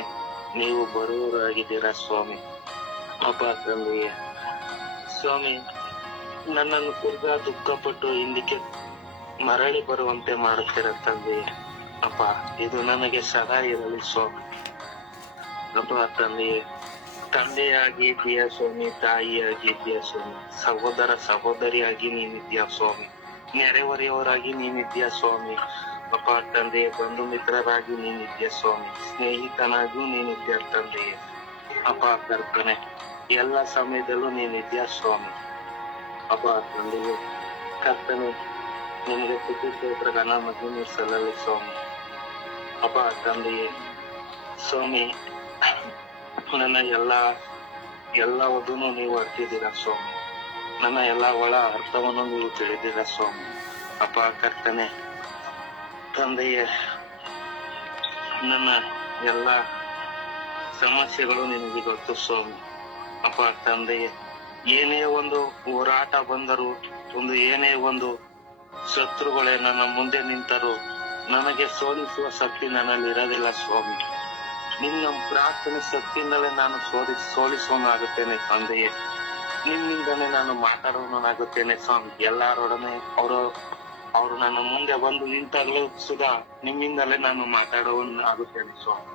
ನೀವು ಬರುವವರಾಗಿದ್ದೀರಾ ಸ್ವಾಮಿ. ಅಪ್ಪ ತಂದೆಯೇ ಸ್ವಾಮಿ, ನನ್ನನ್ನು ತಿರ್ಗಾ ದುಃಖಪಟ್ಟು ಹಿಂದಕ್ಕೆ ಮರಳಿ ಬರುವಂತೆ ಮಾಡುತ್ತೀರ ತಂದೆಯೇ. ಅಪ್ಪ, ಇದು ನನಗೆ ಸದಾ ಇರಲಿ ಸ್ವಾಮಿ. ಅಪ್ಪ ತಂದೆಯೇ, ತಂದೆಯಾಗಿ ಇದೆಯಾ ಸ್ವಾಮಿ, ತಾಯಿಯಾಗಿ ಇದೆಯಾ ಸ್ವಾಮಿ, ಸಹೋದರ ಸಹೋದರಿಯಾಗಿ ನೀನಿದ್ಯಾ ಸ್ವಾಮಿ, ನೆರೆಹೊರೆಯವರಾಗಿ ನೀನಿದ್ಯಾ ಸ್ವಾಮಿ. ಅಪ್ಪ ತಂದೆಯ ಬಂಧು ಮಿತ್ರರಾಗಿ ನೀನಿದ್ಯ ಸ್ವಾಮಿ, ಸ್ನೇಹಿತನಾಗೂ ನೀನಿದ್ಯ ತಂದೆಯೇ. ಅಪ್ಪ ಕರ್ತನೆ, ಎಲ್ಲ ಸಮಯದಲ್ಲೂ ನೀನಿದ್ಯ ಸ್ವಾಮಿ. ಅಪ್ಪ ತಂದೆಯೇ, ಕರ್ತನೆ, ನಿನಗೆ ಸ್ತುತಿ ಸ್ತೋತ್ರ ಘನ ಮಹಿಮೆ ಸಲ್ಲಲಿ ಸ್ವಾಮಿ. ಅಪ್ಪ ತಂದೆಯೇ, ಸ್ವಾಮಿ, ನನ್ನ ಎಲ್ಲವನ್ನೂ ನೀವು ಅರ್ತಿದ್ದೀರಾ ಸ್ವಾಮಿ. ನನ್ನ ಎಲ್ಲ ಒಳ ಅರ್ಥವನ್ನು ನೀವು ತಿಳಿದಿರ ಸ್ವಾಮಿ. ಅಪ್ಪ ಕರ್ತನೆ, ತಂದೆಯೇ, ನನ್ನ ಎಲ್ಲ ಸಮಸ್ಯೆಗಳು ನಿನಗೆ ಗೊತ್ತು ಸ್ವಾಮಿ. ಅಪ್ಪ ತಂದೆಯೇ, ಏನೇ ಒಂದು ಹೋರಾಟ ಬಂದರೂ, ಏನೇ ಒಂದು ಶತ್ರುಗಳೇ ನನ್ನ ಮುಂದೆ ನಿಂತರೂ ನನಗೆ ಸೋಲಿಸುವ ಶಕ್ತಿ ನನ್ನಲ್ಲಿ ಇರೋದಿಲ್ಲ ಸ್ವಾಮಿ. ನಿನ್ನ ಪ್ರಾರ್ಥನೆ ಶಕ್ತಿಯಿಂದಲೇ ನಾನು ಸೋಲಿಸುವನಾಗುತ್ತೇನೆ ತಂದೆಯೇ. ನಿನ್ನಿಂದಲೇ ನಾನು ಮಾತಾಡುವನಾಗುತ್ತೇನೆ ಸ್ವಾಮಿ. ಎಲ್ಲರೊಡನೆ ಅವರು ನನ್ನ ಮುಂದೆ ಬಂದು ನಿಂತಾಗಲೂ ಸುಧಾ ನಿಮ್ಮಿಂದಲೇ ನಾನು ಮಾತಾಡುವನಾಗುತ್ತೇನೆ ಸ್ವಾಮಿ.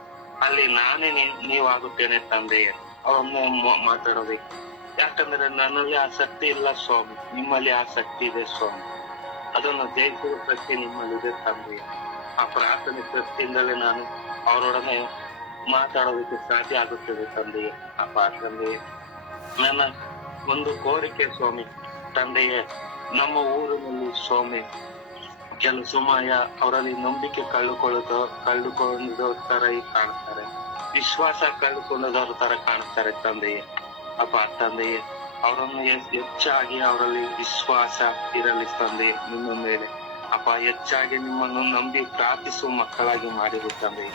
ಅಲ್ಲಿ ನಾನೇ ನೀವಾಗುತ್ತೇನೆ ತಂದೆಯೇ, ಅವರನ್ನು ಮಾತಾಡೋದಕ್ಕೆ. ಯಾಕಂದ್ರೆ ನನ್ನಲ್ಲಿ ಆ ಶಕ್ತಿ ಇಲ್ಲ ಸ್ವಾಮಿ, ನಿಮ್ಮಲ್ಲಿ ಆ ಶಕ್ತಿ ಇದೆ ಸ್ವಾಮಿ. ಅದನ್ನು ಜಯಿಸುವ ಶಕ್ತಿ ನಿಮ್ಮಲ್ಲಿದೆ ತಂದೆಯೇ. ಆ ಪ್ರಾರ್ಥನೆ ಶಕ್ತಿಯಿಂದಲೇ ನಾನು ಅವರೊಡನೆ ಮಾತಾಡೋದಕ್ಕೆ ಸಾಧ್ಯ ಆಗುತ್ತದೆ ತಂದೆಯೇ. ಅಪ್ಪ ತಂದೆಯೇ, ನನ್ನ ಒಂದು ಕೋರಿಕೆ ಸ್ವಾಮಿ ತಂದೆಯೇ, ನಮ್ಮ ಊರಿನಲ್ಲಿ ಸ್ವಾಮಿ ಕೆಲವು ಸಮಯ ಅವರಲ್ಲಿ ನಂಬಿಕೆ ಕಳೆದುಕೊಳ್ಳದವ್ರ ತರ ಕಾಣ್ತಾರೆ, ವಿಶ್ವಾಸ ಕಳೆದುಕೊಂಡದವ್ರ ತರ ಕಾಣ್ತಾರೆ ತಂದೆಯೇ. ಅಪ್ಪ ತಂದೆಯೇ, ಅವರನ್ನು ಹೆಚ್ಚಾಗಿ ಅವರಲ್ಲಿ ವಿಶ್ವಾಸ ಇರಲಿ ತಂದೆಯೇ ನಿಮ್ಮ ಮೇಲೆ. ಅಪ್ಪ ಹೆಚ್ಚಾಗಿ ನಿಮ್ಮನ್ನು ನಂಬಿ ಪ್ರಾರ್ಥಿಸುವ ಮಕ್ಕಳಾಗಿ ಮಾಡಿರು ತಂದೆಯೇ.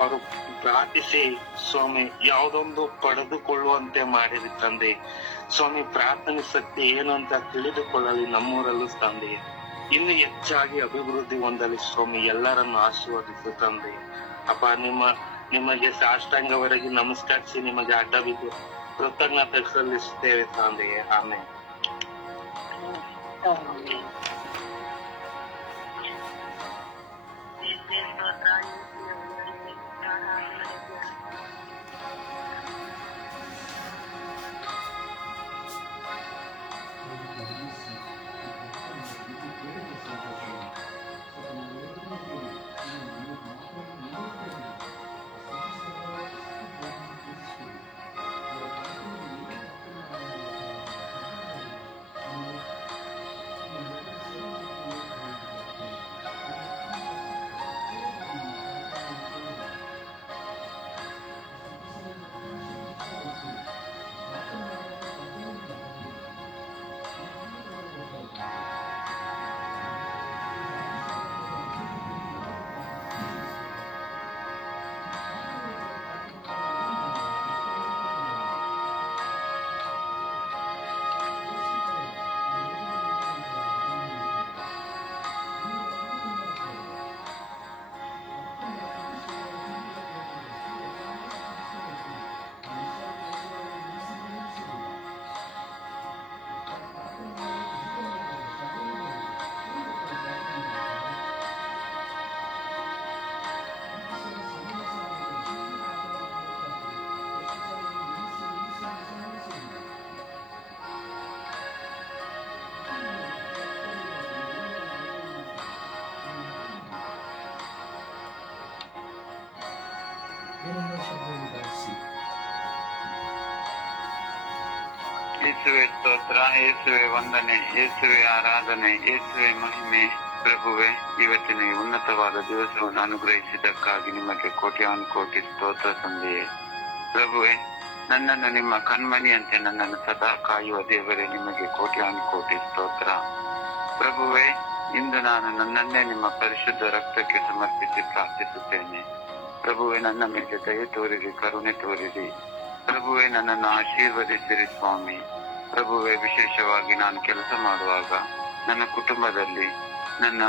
ಅವರು ಪ್ರಾರ್ಥಿಸಿ ಸ್ವಾಮಿ ಯಾವುದೊಂದು ಪಡೆದುಕೊಳ್ಳುವಂತೆ ಮಾಡಿರಿ ತಂದೆ. ಸ್ವಾಮಿ, ಪ್ರಾರ್ಥನೆ ಶಕ್ತಿ ಏನು ಅಂತ ತಿಳಿದುಕೊಳ್ಳಲಿ ನಮ್ಮೂರಲ್ಲೂ ತಂದೆಯೇ. ಇನ್ನು ಹೆಚ್ಚಾಗಿ ಅಭಿವೃದ್ಧಿ ಹೊಂದಲಿ ಸ್ವಾಮಿ. ಎಲ್ಲರನ್ನು ಆಶೀರ್ವದಿಸು ತಂದೆ. ಅಪ್ಪ, ನಿಮಗೆ ಸಾಷ್ಟಾಂಗವರೆಗೆ ನಮಸ್ಕರಿಸಿ ನಿಮಗೆ ಅಡ್ಡ ಬಿದ್ದು ಕೃತಜ್ಞತೆ ಸಲ್ಲಿಸುತ್ತೇವೆ ತಂದೆಯೇ. ಆಮೇಲೆ ಯೇಸುವೆ ಸ್ತೋತ್ರ, ಯೇಸುವೆ ವಂದನೆ, ಯೇಸುವೆ ಆರಾಧನೆ, ಯೇಸುವೆ ಮಹಿಮೆ. ಪ್ರಭುವೆ, ಇವತ್ತಿನ ಈ ಉನ್ನತವಾದ ದಿವಸವನ್ನು ಅನುಗ್ರಹಿಸಿದ್ದಕ್ಕಾಗಿ ನಿಮಗೆ ಕೋಟಿ ಸ್ತೋತ್ರ ತಂದೆಯೇ. ಪ್ರಭುವೆ, ನನ್ನನ್ನು ನಿಮ್ಮ ಕಣ್ಮಣಿಯಂತೆ ನನ್ನನ್ನು ಸದಾ ಕಾಯುವ ದೇವರೇ, ನಿಮಗೆ ಕೋಟಿ ಸ್ತೋತ್ರ. ಪ್ರಭುವೆ, ಇಂದು ನಾನು ನನ್ನನ್ನೇ ನಿಮ್ಮ ಪರಿಶುದ್ಧ ರಕ್ತಕ್ಕೆ ಸಮರ್ಪಿಸಿ ಪ್ರಾರ್ಥಿಸುತ್ತೇನೆ. ಪ್ರಭುವೆ, ನನ್ನ ಮೇಲೆ ದಯೆ ತೋರಿರಿ, ಕರುಣೆ ತೋರಿರಿ. ಪ್ರಭುವೆ, ನನ್ನನ್ನು ಆಶೀರ್ವದಿಸಿರಿ ಸ್ವಾಮಿ. ಪ್ರಭುವೆ, ವಿಶೇಷವಾಗಿ ನಾನು ಕೆಲಸ ಮಾಡುವಾಗ ನನ್ನ ಕುಟುಂಬದಲ್ಲಿ, ನನ್ನ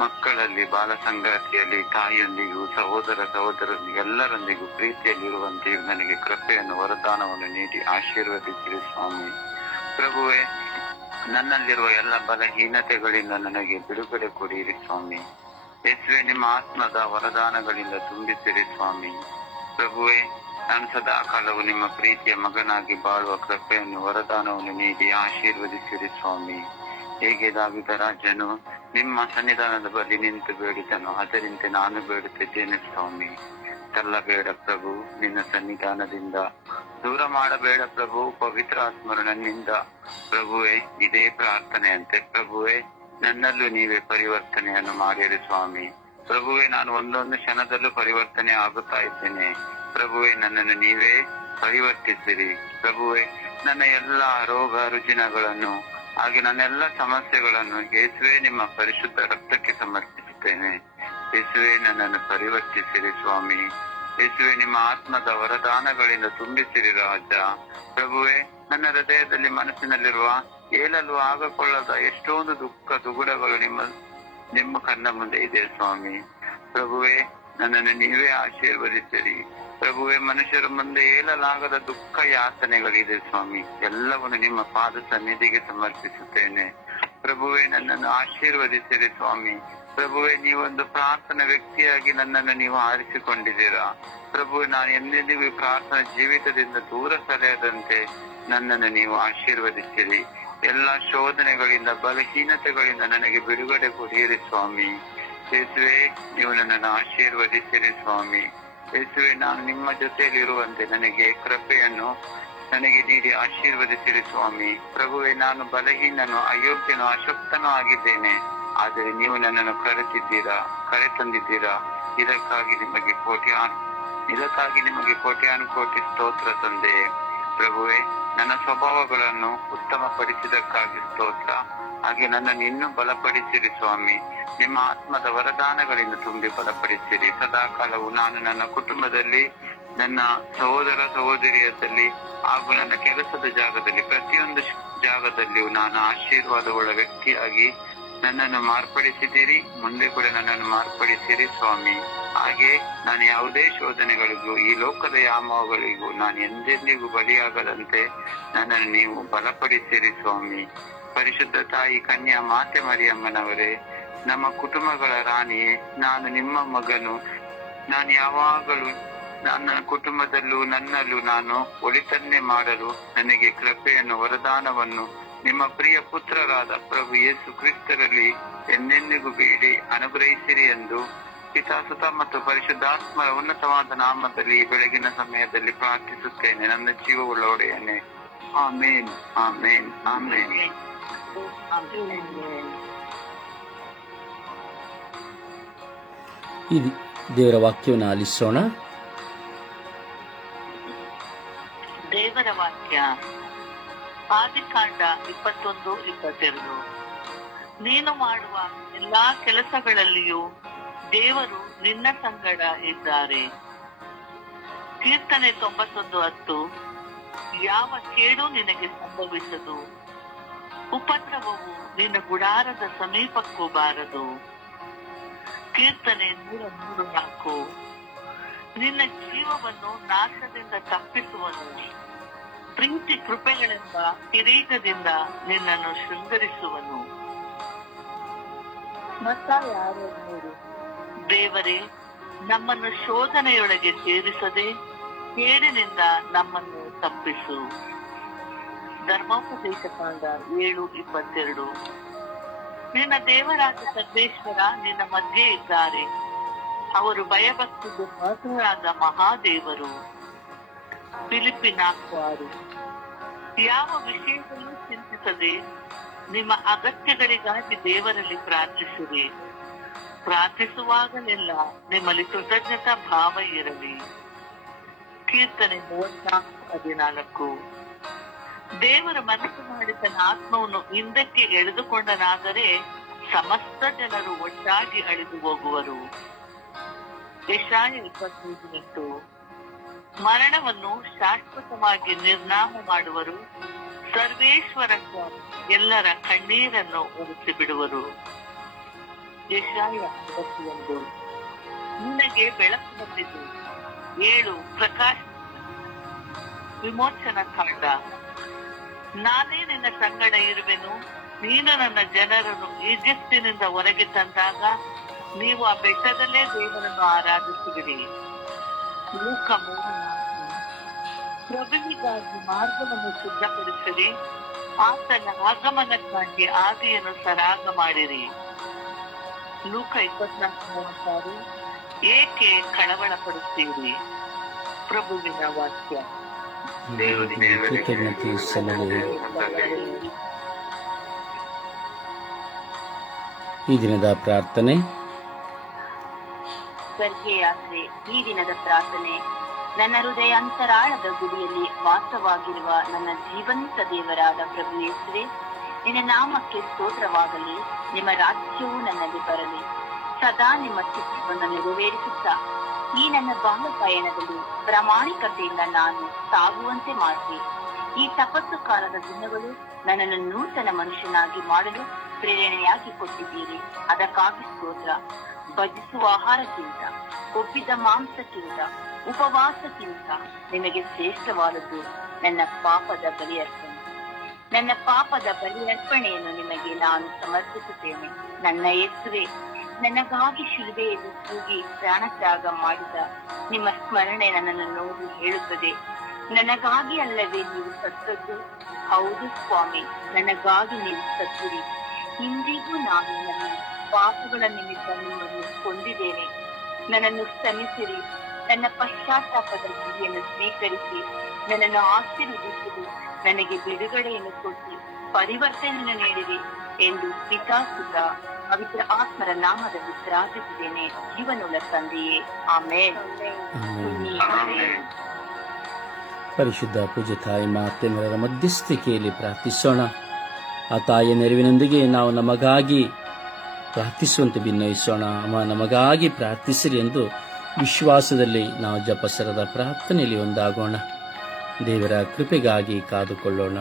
ಮಕ್ಕಳಲ್ಲಿ, ಬಾಲ ಸಂಗಾತಿಯಲ್ಲಿ, ತಾಯಿಯೊಂದಿಗೂ, ಸಹೋದರರೊಂದಿಗೆ ಎಲ್ಲರೊಂದಿಗೂ ಪ್ರೀತಿಯಲ್ಲಿರುವಂತೆಯೂ ನನಗೆ ಕೃಪೆಯನ್ನು, ವರದಾನವನ್ನು ನೀಡಿ ಆಶೀರ್ವದಿಸಿರಿ ಸ್ವಾಮಿ. ಪ್ರಭುವೆ, ನನ್ನಲ್ಲಿರುವ ಎಲ್ಲ ಬಲಹೀನತೆಗಳಿಂದ ನನಗೆ ಬಿಡುಗಡೆ ಕೊಡಿರಿ ಸ್ವಾಮಿ. ಯೇಸುವೆ, ನಿಮ್ಮ ಆತ್ಮದ ವರದಾನಗಳಿಂದ ತುಂಬಿಸಿರಿ ಸ್ವಾಮಿ. ಪ್ರಭುವೆ, ನಾನು ಸದಾ ಕಾಲವು ನಿಮ್ಮ ಪ್ರೀತಿಯ ಮಗನಾಗಿ ಬಾಳುವ ಕೃಪೆಯನ್ನು, ವರದಾನವನ್ನು ನೀಡಿ ಆಶೀರ್ವದಿಸಿರಿ ಸ್ವಾಮಿ. ಹೇಗೆ ದಾವಿದ ರಾಜನು ನಿಮ್ಮ ಸನ್ನಿಧಾನದ ಬಳಿ ನಿಂತು ಬೇಡಿದನು, ಅದರಂತೆ ನಾನು ಬೇಡುತ್ತಿದ್ದೇನೆ ಸ್ವಾಮಿ. ತಳ್ಳಬೇಡ ಪ್ರಭು ನಿನ್ನ ಸನ್ನಿಧಾನದಿಂದ, ದೂರ ಮಾಡಬೇಡ ಪ್ರಭು ಪವಿತ್ರ ಆತ್ಮರು ನನ್ನಿಂದ. ಪ್ರಭುವೇ, ಇದೇ ಪ್ರಾರ್ಥನೆಯಂತೆ ಪ್ರಭುವೇ ನನ್ನಲ್ಲೂ ನೀವೇ ಪರಿವರ್ತನೆಯನ್ನು ಮಾಡಿರಿ ಸ್ವಾಮಿ. ಪ್ರಭುವೇ, ನಾನು ಒಂದೊಂದು ಕ್ಷಣದಲ್ಲೂ ಪರಿವರ್ತನೆ ಆಗುತ್ತಾ ಇದ್ದೇನೆ. ಪ್ರಭುವೇ, ನನ್ನನ್ನು ನೀವೇ ಪರಿವರ್ತಿಸಿರಿ. ಪ್ರಭುವೇ, ನನ್ನ ಎಲ್ಲಾ ರೋಗ ರುಜಿನಗಳನ್ನು ಹಾಗೆ ನನ್ನ ಎಲ್ಲ ಸಮಸ್ಯೆಗಳನ್ನು ಯೇಸುವೆ ನಿಮ್ಮ ಪರಿಶುದ್ಧ ರಕ್ತಕ್ಕೆ ಸಮರ್ಪಿಸುತ್ತೇನೆ. ಯೇಸುವೆ, ನನ್ನನ್ನು ಪರಿವರ್ತಿಸಿರಿ ಸ್ವಾಮಿ. ಯೇಸುವೆ, ನಿಮ್ಮ ಆತ್ಮದ ವರದಾನಗಳಿಂದ ತುಂಬಿಸಿರಿ ರಾಜ. ಪ್ರಭುವೇ, ನನ್ನ ಹೃದಯದಲ್ಲಿ ಮನಸ್ಸಿನಲ್ಲಿರುವ ಹೇಳಲು ಆಗಕೊಳ್ಳದ ಎಷ್ಟೊಂದು ದುಃಖ ದುಗುಡಗಳು ನಿಮ್ಮ ಕಣ್ಣ ಮುಂದೆ ಇದೆ ಸ್ವಾಮಿ. ಪ್ರಭುವೇ, ನನ್ನನ್ನು ನೀವೇ ಆಶೀರ್ವದಿಸಿರಿ. ಪ್ರಭುವೇ, ಮನುಷ್ಯರ ಮುಂದೆ ಹೇಳಲಾಗದ ದುಃಖ ಯಾತನೆಗಳಿದೆ ಸ್ವಾಮಿ, ಎಲ್ಲವನ್ನು ನಿಮ್ಮ ಪಾದ ಸನ್ನಿಧಿಗೆ ಸಮರ್ಪಿಸುತ್ತೇನೆ. ಪ್ರಭುವೇ, ನನ್ನನ್ನು ಆಶೀರ್ವದಿಸಿರಿ ಸ್ವಾಮಿ. ಪ್ರಭುವೇ, ನೀವೊಂದು ಪ್ರಾರ್ಥನಾ ವ್ಯಕ್ತಿಯಾಗಿ ನನ್ನನ್ನು ನೀವು ಆರಿಸಿಕೊಂಡಿದ್ದೀರಾ. ಪ್ರಭುವೇ, ನಾನು ಎಂದೆಂದಿಗೂ ಪ್ರಾರ್ಥನಾ ಜೀವಿತದಿಂದ ದೂರ ಸರಿಯದಂತೆ ನನ್ನನ್ನು ನೀವು ಆಶೀರ್ವದಿಸಿರಿ. ಎಲ್ಲಾ ಶೋಧನೆಗಳಿಂದ ಬಲಹೀನತೆಗಳಿಂದ ನನಗೆ ಬಿಡುಗಡೆ ಕೊಡಿಯಿರಿ ಸ್ವಾಮಿ. ಯೇಸುವೆ, ನೀವು ನನ್ನನ್ನು ಆಶೀರ್ವದಿಸಿರಿ ಸ್ವಾಮಿ. ಯೇಸುವೆ, ನಾನು ನಿಮ್ಮ ಜೊತೆಯಲ್ಲಿ ಇರುವಂತೆ ನನಗೆ ಕೃಪೆಯನ್ನು ನನಗೆ ನೀಡಿ ಆಶೀರ್ವದಿಸಿರಿ ಸ್ವಾಮಿ. ಪ್ರಭುವೇ, ನಾನು ಬಲಹೀನನು, ಅಯೋಗ್ಯನು, ಅಶಕ್ತನೂ ಆಗಿದ್ದೇನೆ. ಆದರೆ ನೀವು ನನ್ನನ್ನು ಕರೆ ತಂದಿದ್ದೀರಾ. ಇದಕ್ಕಾಗಿ ನಿಮಗೆ ಕೋಟ್ಯಾನುಕೋಟಿ ಸ್ತೋತ್ರ ತಂದೆಯೇ. ಪ್ರಭುವೇ, ನನ್ನ ಸ್ವಭಾವಗಳನ್ನು ಉತ್ತಮಪಡಿಸಿದಕ್ಕಾಗಿ ಸ್ತೋತ್ರ. ಹಾಗೆ ನನ್ನನ್ನು ಇನ್ನೂ ಬಲಪಡಿಸಿರಿ ಸ್ವಾಮಿ. ನಿಮ್ಮ ಆತ್ಮದ ವರದಾನಗಳಿಂದ ತುಂಬಿ ಬಲಪಡಿಸಿರಿ. ಸದಾಕಾಲವು ನಾನು ನನ್ನ ಕುಟುಂಬದಲ್ಲಿ, ನನ್ನ ಸಹೋದರ ಸಹೋದರಿಯರಲ್ಲಿ ಹಾಗೂ ನನ್ನ ಕೆಲಸದ ಜಾಗದಲ್ಲಿ, ಪ್ರತಿಯೊಂದು ಜಾಗದಲ್ಲಿಯೂ ನಾನು ಆಶೀರ್ವಾದವುಳ್ಳ ವ್ಯಕ್ತಿಯಾಗಿ ನನ್ನನ್ನು ಮಾರ್ಪಡಿಸಿದ್ದೀರಿ. ಮುಂದೆ ಕೂಡ ನನ್ನನ್ನು ಮಾರ್ಪಡಿಸಿರಿ ಸ್ವಾಮಿ. ಹಾಗೆ ನಾನು ಯಾವುದೇ ಶೋಧನೆಗಳಿಗೂ ಈ ಲೋಕದ ಯಾಮಗಳಿಗೂ ನಾನು ಎಂದೆಂದಿಗೂ ಬಲಿಯಾಗದಂತೆ ನನ್ನನ್ನು ನೀವು ಬಲಪಡಿಸಿರಿ ಸ್ವಾಮಿ. ಪರಿಶುದ್ಧ ತಾಯಿ ಕನ್ಯಾ ಮಾತೆ ಮರಿಯಮ್ಮನವರೇ, ನಮ್ಮ ಕುಟುಂಬಗಳ ರಾಣಿಯೇ, ನಾನು ನಿಮ್ಮ ಮಗನು. ನಾನು ಯಾವಾಗಲೂ ನನ್ನ ಕುಟುಂಬದಲ್ಲೂ ನನ್ನಲ್ಲೂ ನಾನು ಒಳಿತನ್ನೇ ಮಾಡಲು ನನಗೆ ಕೃಪೆಯನ್ನು, ವರದಾನವನ್ನು ನಿಮ್ಮ ಪ್ರಿಯ ಪುತ್ರರಾದ ಪ್ರಭು ಯೇಸು ಕ್ರಿಸ್ತರಲ್ಲಿ ಎಂದೆಂದಿಗೂ ಬೇಡಿ ಅನುಗ್ರಹಿಸಿರಿ ಎಂದು ಪಿತಾಸುತ ಮತ್ತು ಪರಿಶುದ್ಧಾತ್ಮರ ಉನ್ನತವಾದ ನಾಮದಲ್ಲಿ ಬೆಳಗಿನ ಸಮಯದಲ್ಲಿ ಪ್ರಾರ್ಥಿಸುತ್ತೇನೆ, ನನ್ನ ಜೀವವುಳ್ಳ ಒಡೆಯನೇ. ಆಮೇನ್, ಆಮೇನ್, ಆಮೇನ್. ಈ ದೇವರ ವಾಕ್ಯವನ್ನು ಆಲಿಸೋಣ. ದೇವರ ವಾಕ್ಯ ಆದಿಕಾಂಡ 21:22. ನೀನು ಮಾಡುವ ಎಲ್ಲಾ ಕೆಲಸಗಳಲ್ಲಿಯೂ ದೇವರು ನಿನ್ನ ಸಂಗಡ ಇದ್ದಾರೆ. ಕೀರ್ತನೆ 91:10. ಯಾವ ಕೇಡು ನಿನಗೆ ಸಂಭವಿಸದು, ಉಪದ್ರವವು ನಿನ್ನ ಗುಡಾರದ ಸಮೀಪಕ್ಕೂ ಬಾರದು. ಕೀರ್ತನೆ 103:4. ನಿನ್ನ ಜೀವವನ್ನು ನಾಶದಿಂದ ತಪ್ಪಿಸುವನು, ಪ್ರೀತಿ ಕೃಪೆಗಳೆಂಬ ಕಿರೀಟದಿಂದ ನಿನ್ನನ್ನು ಶೃಂಗರಿಸುವನು. ಮತ್ತಾಯ 6:3. ದೇವರೇ, ನಮ್ಮನ್ನು ಶೋಧನೆಯೊಳಗೆ ಸೇರಿಸದೆ ಕೇಡಿನಿಂದ ನಮ್ಮನ್ನು ತಪ್ಪಿಸು. ಧರ್ಮೋಪದೇಶ ಕಾಂಡ 7:22. ನಿನ್ನ ದೇವರಾದ ಸರ್ವೇಶ್ವರ ನಿನ್ನ ಮಧ್ಯೆ ಇದ್ದಾರೆ, ಅವರು ಭಯಭಕ್ತಿಗೆ ಪಾತ್ರರಾದ ಮಹಾದೇವರು. ಫಿಲಿಪ್ಪಿ 4:6. ಯಾವ ವಿಷಯದಲ್ಲೂ ಚಿಂತಿಸದೆ ನಿಮ್ಮ ಅಗತ್ಯಗಳಿಗಾಗಿ ದೇವರಲ್ಲಿ ಪ್ರಾರ್ಥಿಸಿರಿ. ಪ್ರಾರ್ಥಿಸುವಾಗಲೆಲ್ಲ ನಿಮ್ಮಲ್ಲಿ ಕೃತಜ್ಞತಾ ಭಾವ ಇರಲಿ. ಕೀರ್ತನೆ 34:14. ದೇವರ ಮನಸ್ಸು ಮಾಡಿ ತನ್ನ ಆತ್ಮವನ್ನು ಹಿಂದಕ್ಕೆ ಎಳೆದುಕೊಂಡನಾದರೆ ಸಮಸ್ತ ಜನರು ಒಟ್ಟಾಗಿ ಅಳಿದು ಹೋಗುವರು. ಯೆಶಾಯ 25:8. ಮರಣವನ್ನು ಶಾಶ್ವತವಾಗಿ ನಿರ್ನಾಮ ಮಾಡುವರು, ಸರ್ವೇಶ್ವರ ಸ್ವಾಮಿ ಎಲ್ಲರ ಕಣ್ಣೀರನ್ನು ಒರೆಸಿ ಬಿಡುವರು. ಯೆಶಾಯ 51. ನಿನಗೆ ಬೆಳಕು ಬಂದಿತು, ಏಳು ಪ್ರಕಾಶ. ವಿಮೋಚನಾ ಕಾಂಡ. ನಾನೇ ನಿನ್ನ ಸಂಗಡ ಇರುವೆನು, ನೀನು ನನ್ನ ಜನರನ್ನು ಈಜಿಪ್ತಿನಿಂದ ಹೊರಗೆ ತಂದಾಗ ನೀವು ಆ ಬೆಟ್ಟದಲ್ಲೇ ದೇವರನ್ನು ಆರಾಧಿಸುವಿರಿ. ಲೂಕ 3:4. ಪ್ರಭುವಿಗಾಗಿ ಮಾರ್ಗವನ್ನು ಸಿದ್ಧಪಡಿಸಿರಿ, ಆತನ ಆಗಮನಕ್ಕಾಗಿ ಆದಿಯನ್ನು ಸರಾಗ ಮಾಡಿರಿ. ಲೂಕ 24:36. ಏಕೆ ಕಳವಳ ಪಡುತ್ತೀರಿ? ಪ್ರಭುವಿನ ವಾಕ್ಯ. ಕೃತಜ್ಞತೆ ಸಲ್ಲದೆ ಈ ದಿನದ ಪ್ರಾರ್ಥನೆ. ಸ್ವರ್ಗೀಯಾತ್ರೆ. ಈ ದಿನದ ಪ್ರಾರ್ಥನೆ. ನನ್ನ ಹೃದಯ ಅಂತರಾಳದ ಗುಡಿಯಲ್ಲಿ ವಾಸವಾಗಿರುವ ನನ್ನ ಜೀವಂತ ದೇವರಾದ ಪ್ರಭು ಯೇಸುವೆ, ನಿನ್ನ ನಾಮಕ್ಕೆ ಸ್ತೋತ್ರವಾಗಲಿ. ನಿಮ್ಮ ರಾಜ್ಯವು ನನ್ನಲ್ಲಿ ಬರಲಿ. ಸದಾ ನಿಮ್ಮ ಚಿತ್ತವನ್ನು ನೆರವೇರಿಸುತ್ತಾ ಈ ನನ್ನ ಬಾಳ ಪಯಣದಲ್ಲಿ ಪ್ರಾಮಾಣಿಕತೆಯಿಂದ ನಾನು ಸಾಗುವಂತೆ ಮಾಡಿ. ಈ ತಪಸ್ಸು ಕಾಲದ ದಿನಗಳು ನನ್ನನ್ನು ನೂತನ ಮನುಷ್ಯನಾಗಿ ಮಾಡಲು ಪ್ರೇರಣೆಯಾಗಿ ಕೊಟ್ಟಿದ್ದೀರಿ. ಅದಕ್ಕಾಗಿ ಸ್ತೋತ್ರ. ಭಜಿಸುವ ಆಹಾರಕ್ಕಿಂತ, ಕೊಬ್ಬಿದ ಮಾಂಸಕ್ಕಿಂತ, ಉಪವಾಸಕ್ಕಿಂತ ನಿಮಗೆ ಶ್ರೇಷ್ಠವಾದದ್ದು ನನ್ನ ಪಾಪದ ಬಲಿಯರ್ಪಣೆ. ನನ್ನ ಪಾಪದ ಬಲಿಯರ್ಪಣೆಯನ್ನು ನಿಮಗೆ ನಾನು ಸಮರ್ಪಿಸುತ್ತೇನೆ. ನನ್ನ ಯೇಸುವೆ, ನನಗಾಗಿ ಶಿಲುಬೆಯಲ್ಲಿ ಕೂಗಿ ಪ್ರಾಣತ್ಯಾಗ ಮಾಡಿದ ನಿಮ್ಮ ಸ್ಮರಣೆ ನನ್ನನ್ನು ನೋಡಿ ಹೇಳುತ್ತದೆ, ನನಗಾಗಿ ಅಲ್ಲವೇ ನೀವು ಸತ್ತದ್ದು? ಹೌದು ಸ್ವಾಮಿ, ನನಗಾಗಿ ನೀವು ಸತ್ತಿರಿ. ಇಂದಿಗೂ ನಾನು ನನ್ನ ಪಾಪಗಳ ನಿಮಿತ್ತ ನಿಮ್ಮನ್ನು ಕೊಂದಿದ್ದೇನೆ. ನನ್ನನ್ನು ಕ್ಷಮಿಸಿರಿ. ನನ್ನ ಪಶ್ಚಾತ್ತಾಪದ ಬಲಿಯನ್ನು ಸ್ವೀಕರಿಸಿ ನನ್ನನ್ನು ಆಶೀರ್ವದಿಸಿರಿ. ನನಗೆ ಬಿಡುಗಡೆಯನ್ನು ಕೊಟ್ಟು ಪರಿವರ್ತನೆಯನ್ನು ನೀಡಿರಿ ಎಂದು ಪಿತಾ, ಸುತ, ಪವಿತ್ರ ಆತ್ಮರ ನಾಮದಲ್ಲಿ ಪ್ರಾರ್ಥಿಸಿದ್ದೇನೆ. ಜೀವನುಳ್ಳ ತಂದೆಯೇ, ಆಮೇನ್. ಪರಿಶುದ್ಧ ಪೂಜ್ಯ ತಾಯಿ ಮಾತೆಮರ ಮಧ್ಯಸ್ಥಿಕೆಯಲ್ಲಿ ಪ್ರಾರ್ಥಿಸೋಣ. ಆ ತಾಯಿಯ ನೆರವಿನೊಂದಿಗೆ ನಾವು ನಮಗಾಗಿ ಪ್ರಾರ್ಥಿಸುವಂತೆ ಭಿನ್ನಯಿಸೋಣ. ಅಮ್ಮ ನಮಗಾಗಿ ಪ್ರಾರ್ಥಿಸಿರಿ ಎಂದು ವಿಶ್ವಾಸದಲ್ಲಿ ನಾವು ಜಪಸರದ ಪ್ರಾರ್ಥನೆಯಲ್ಲಿ ಒಂದಾಗೋಣ. ದೇವರ ಕೃಪೆಗಾಗಿ ಕಾದುಕೊಳ್ಳೋಣ.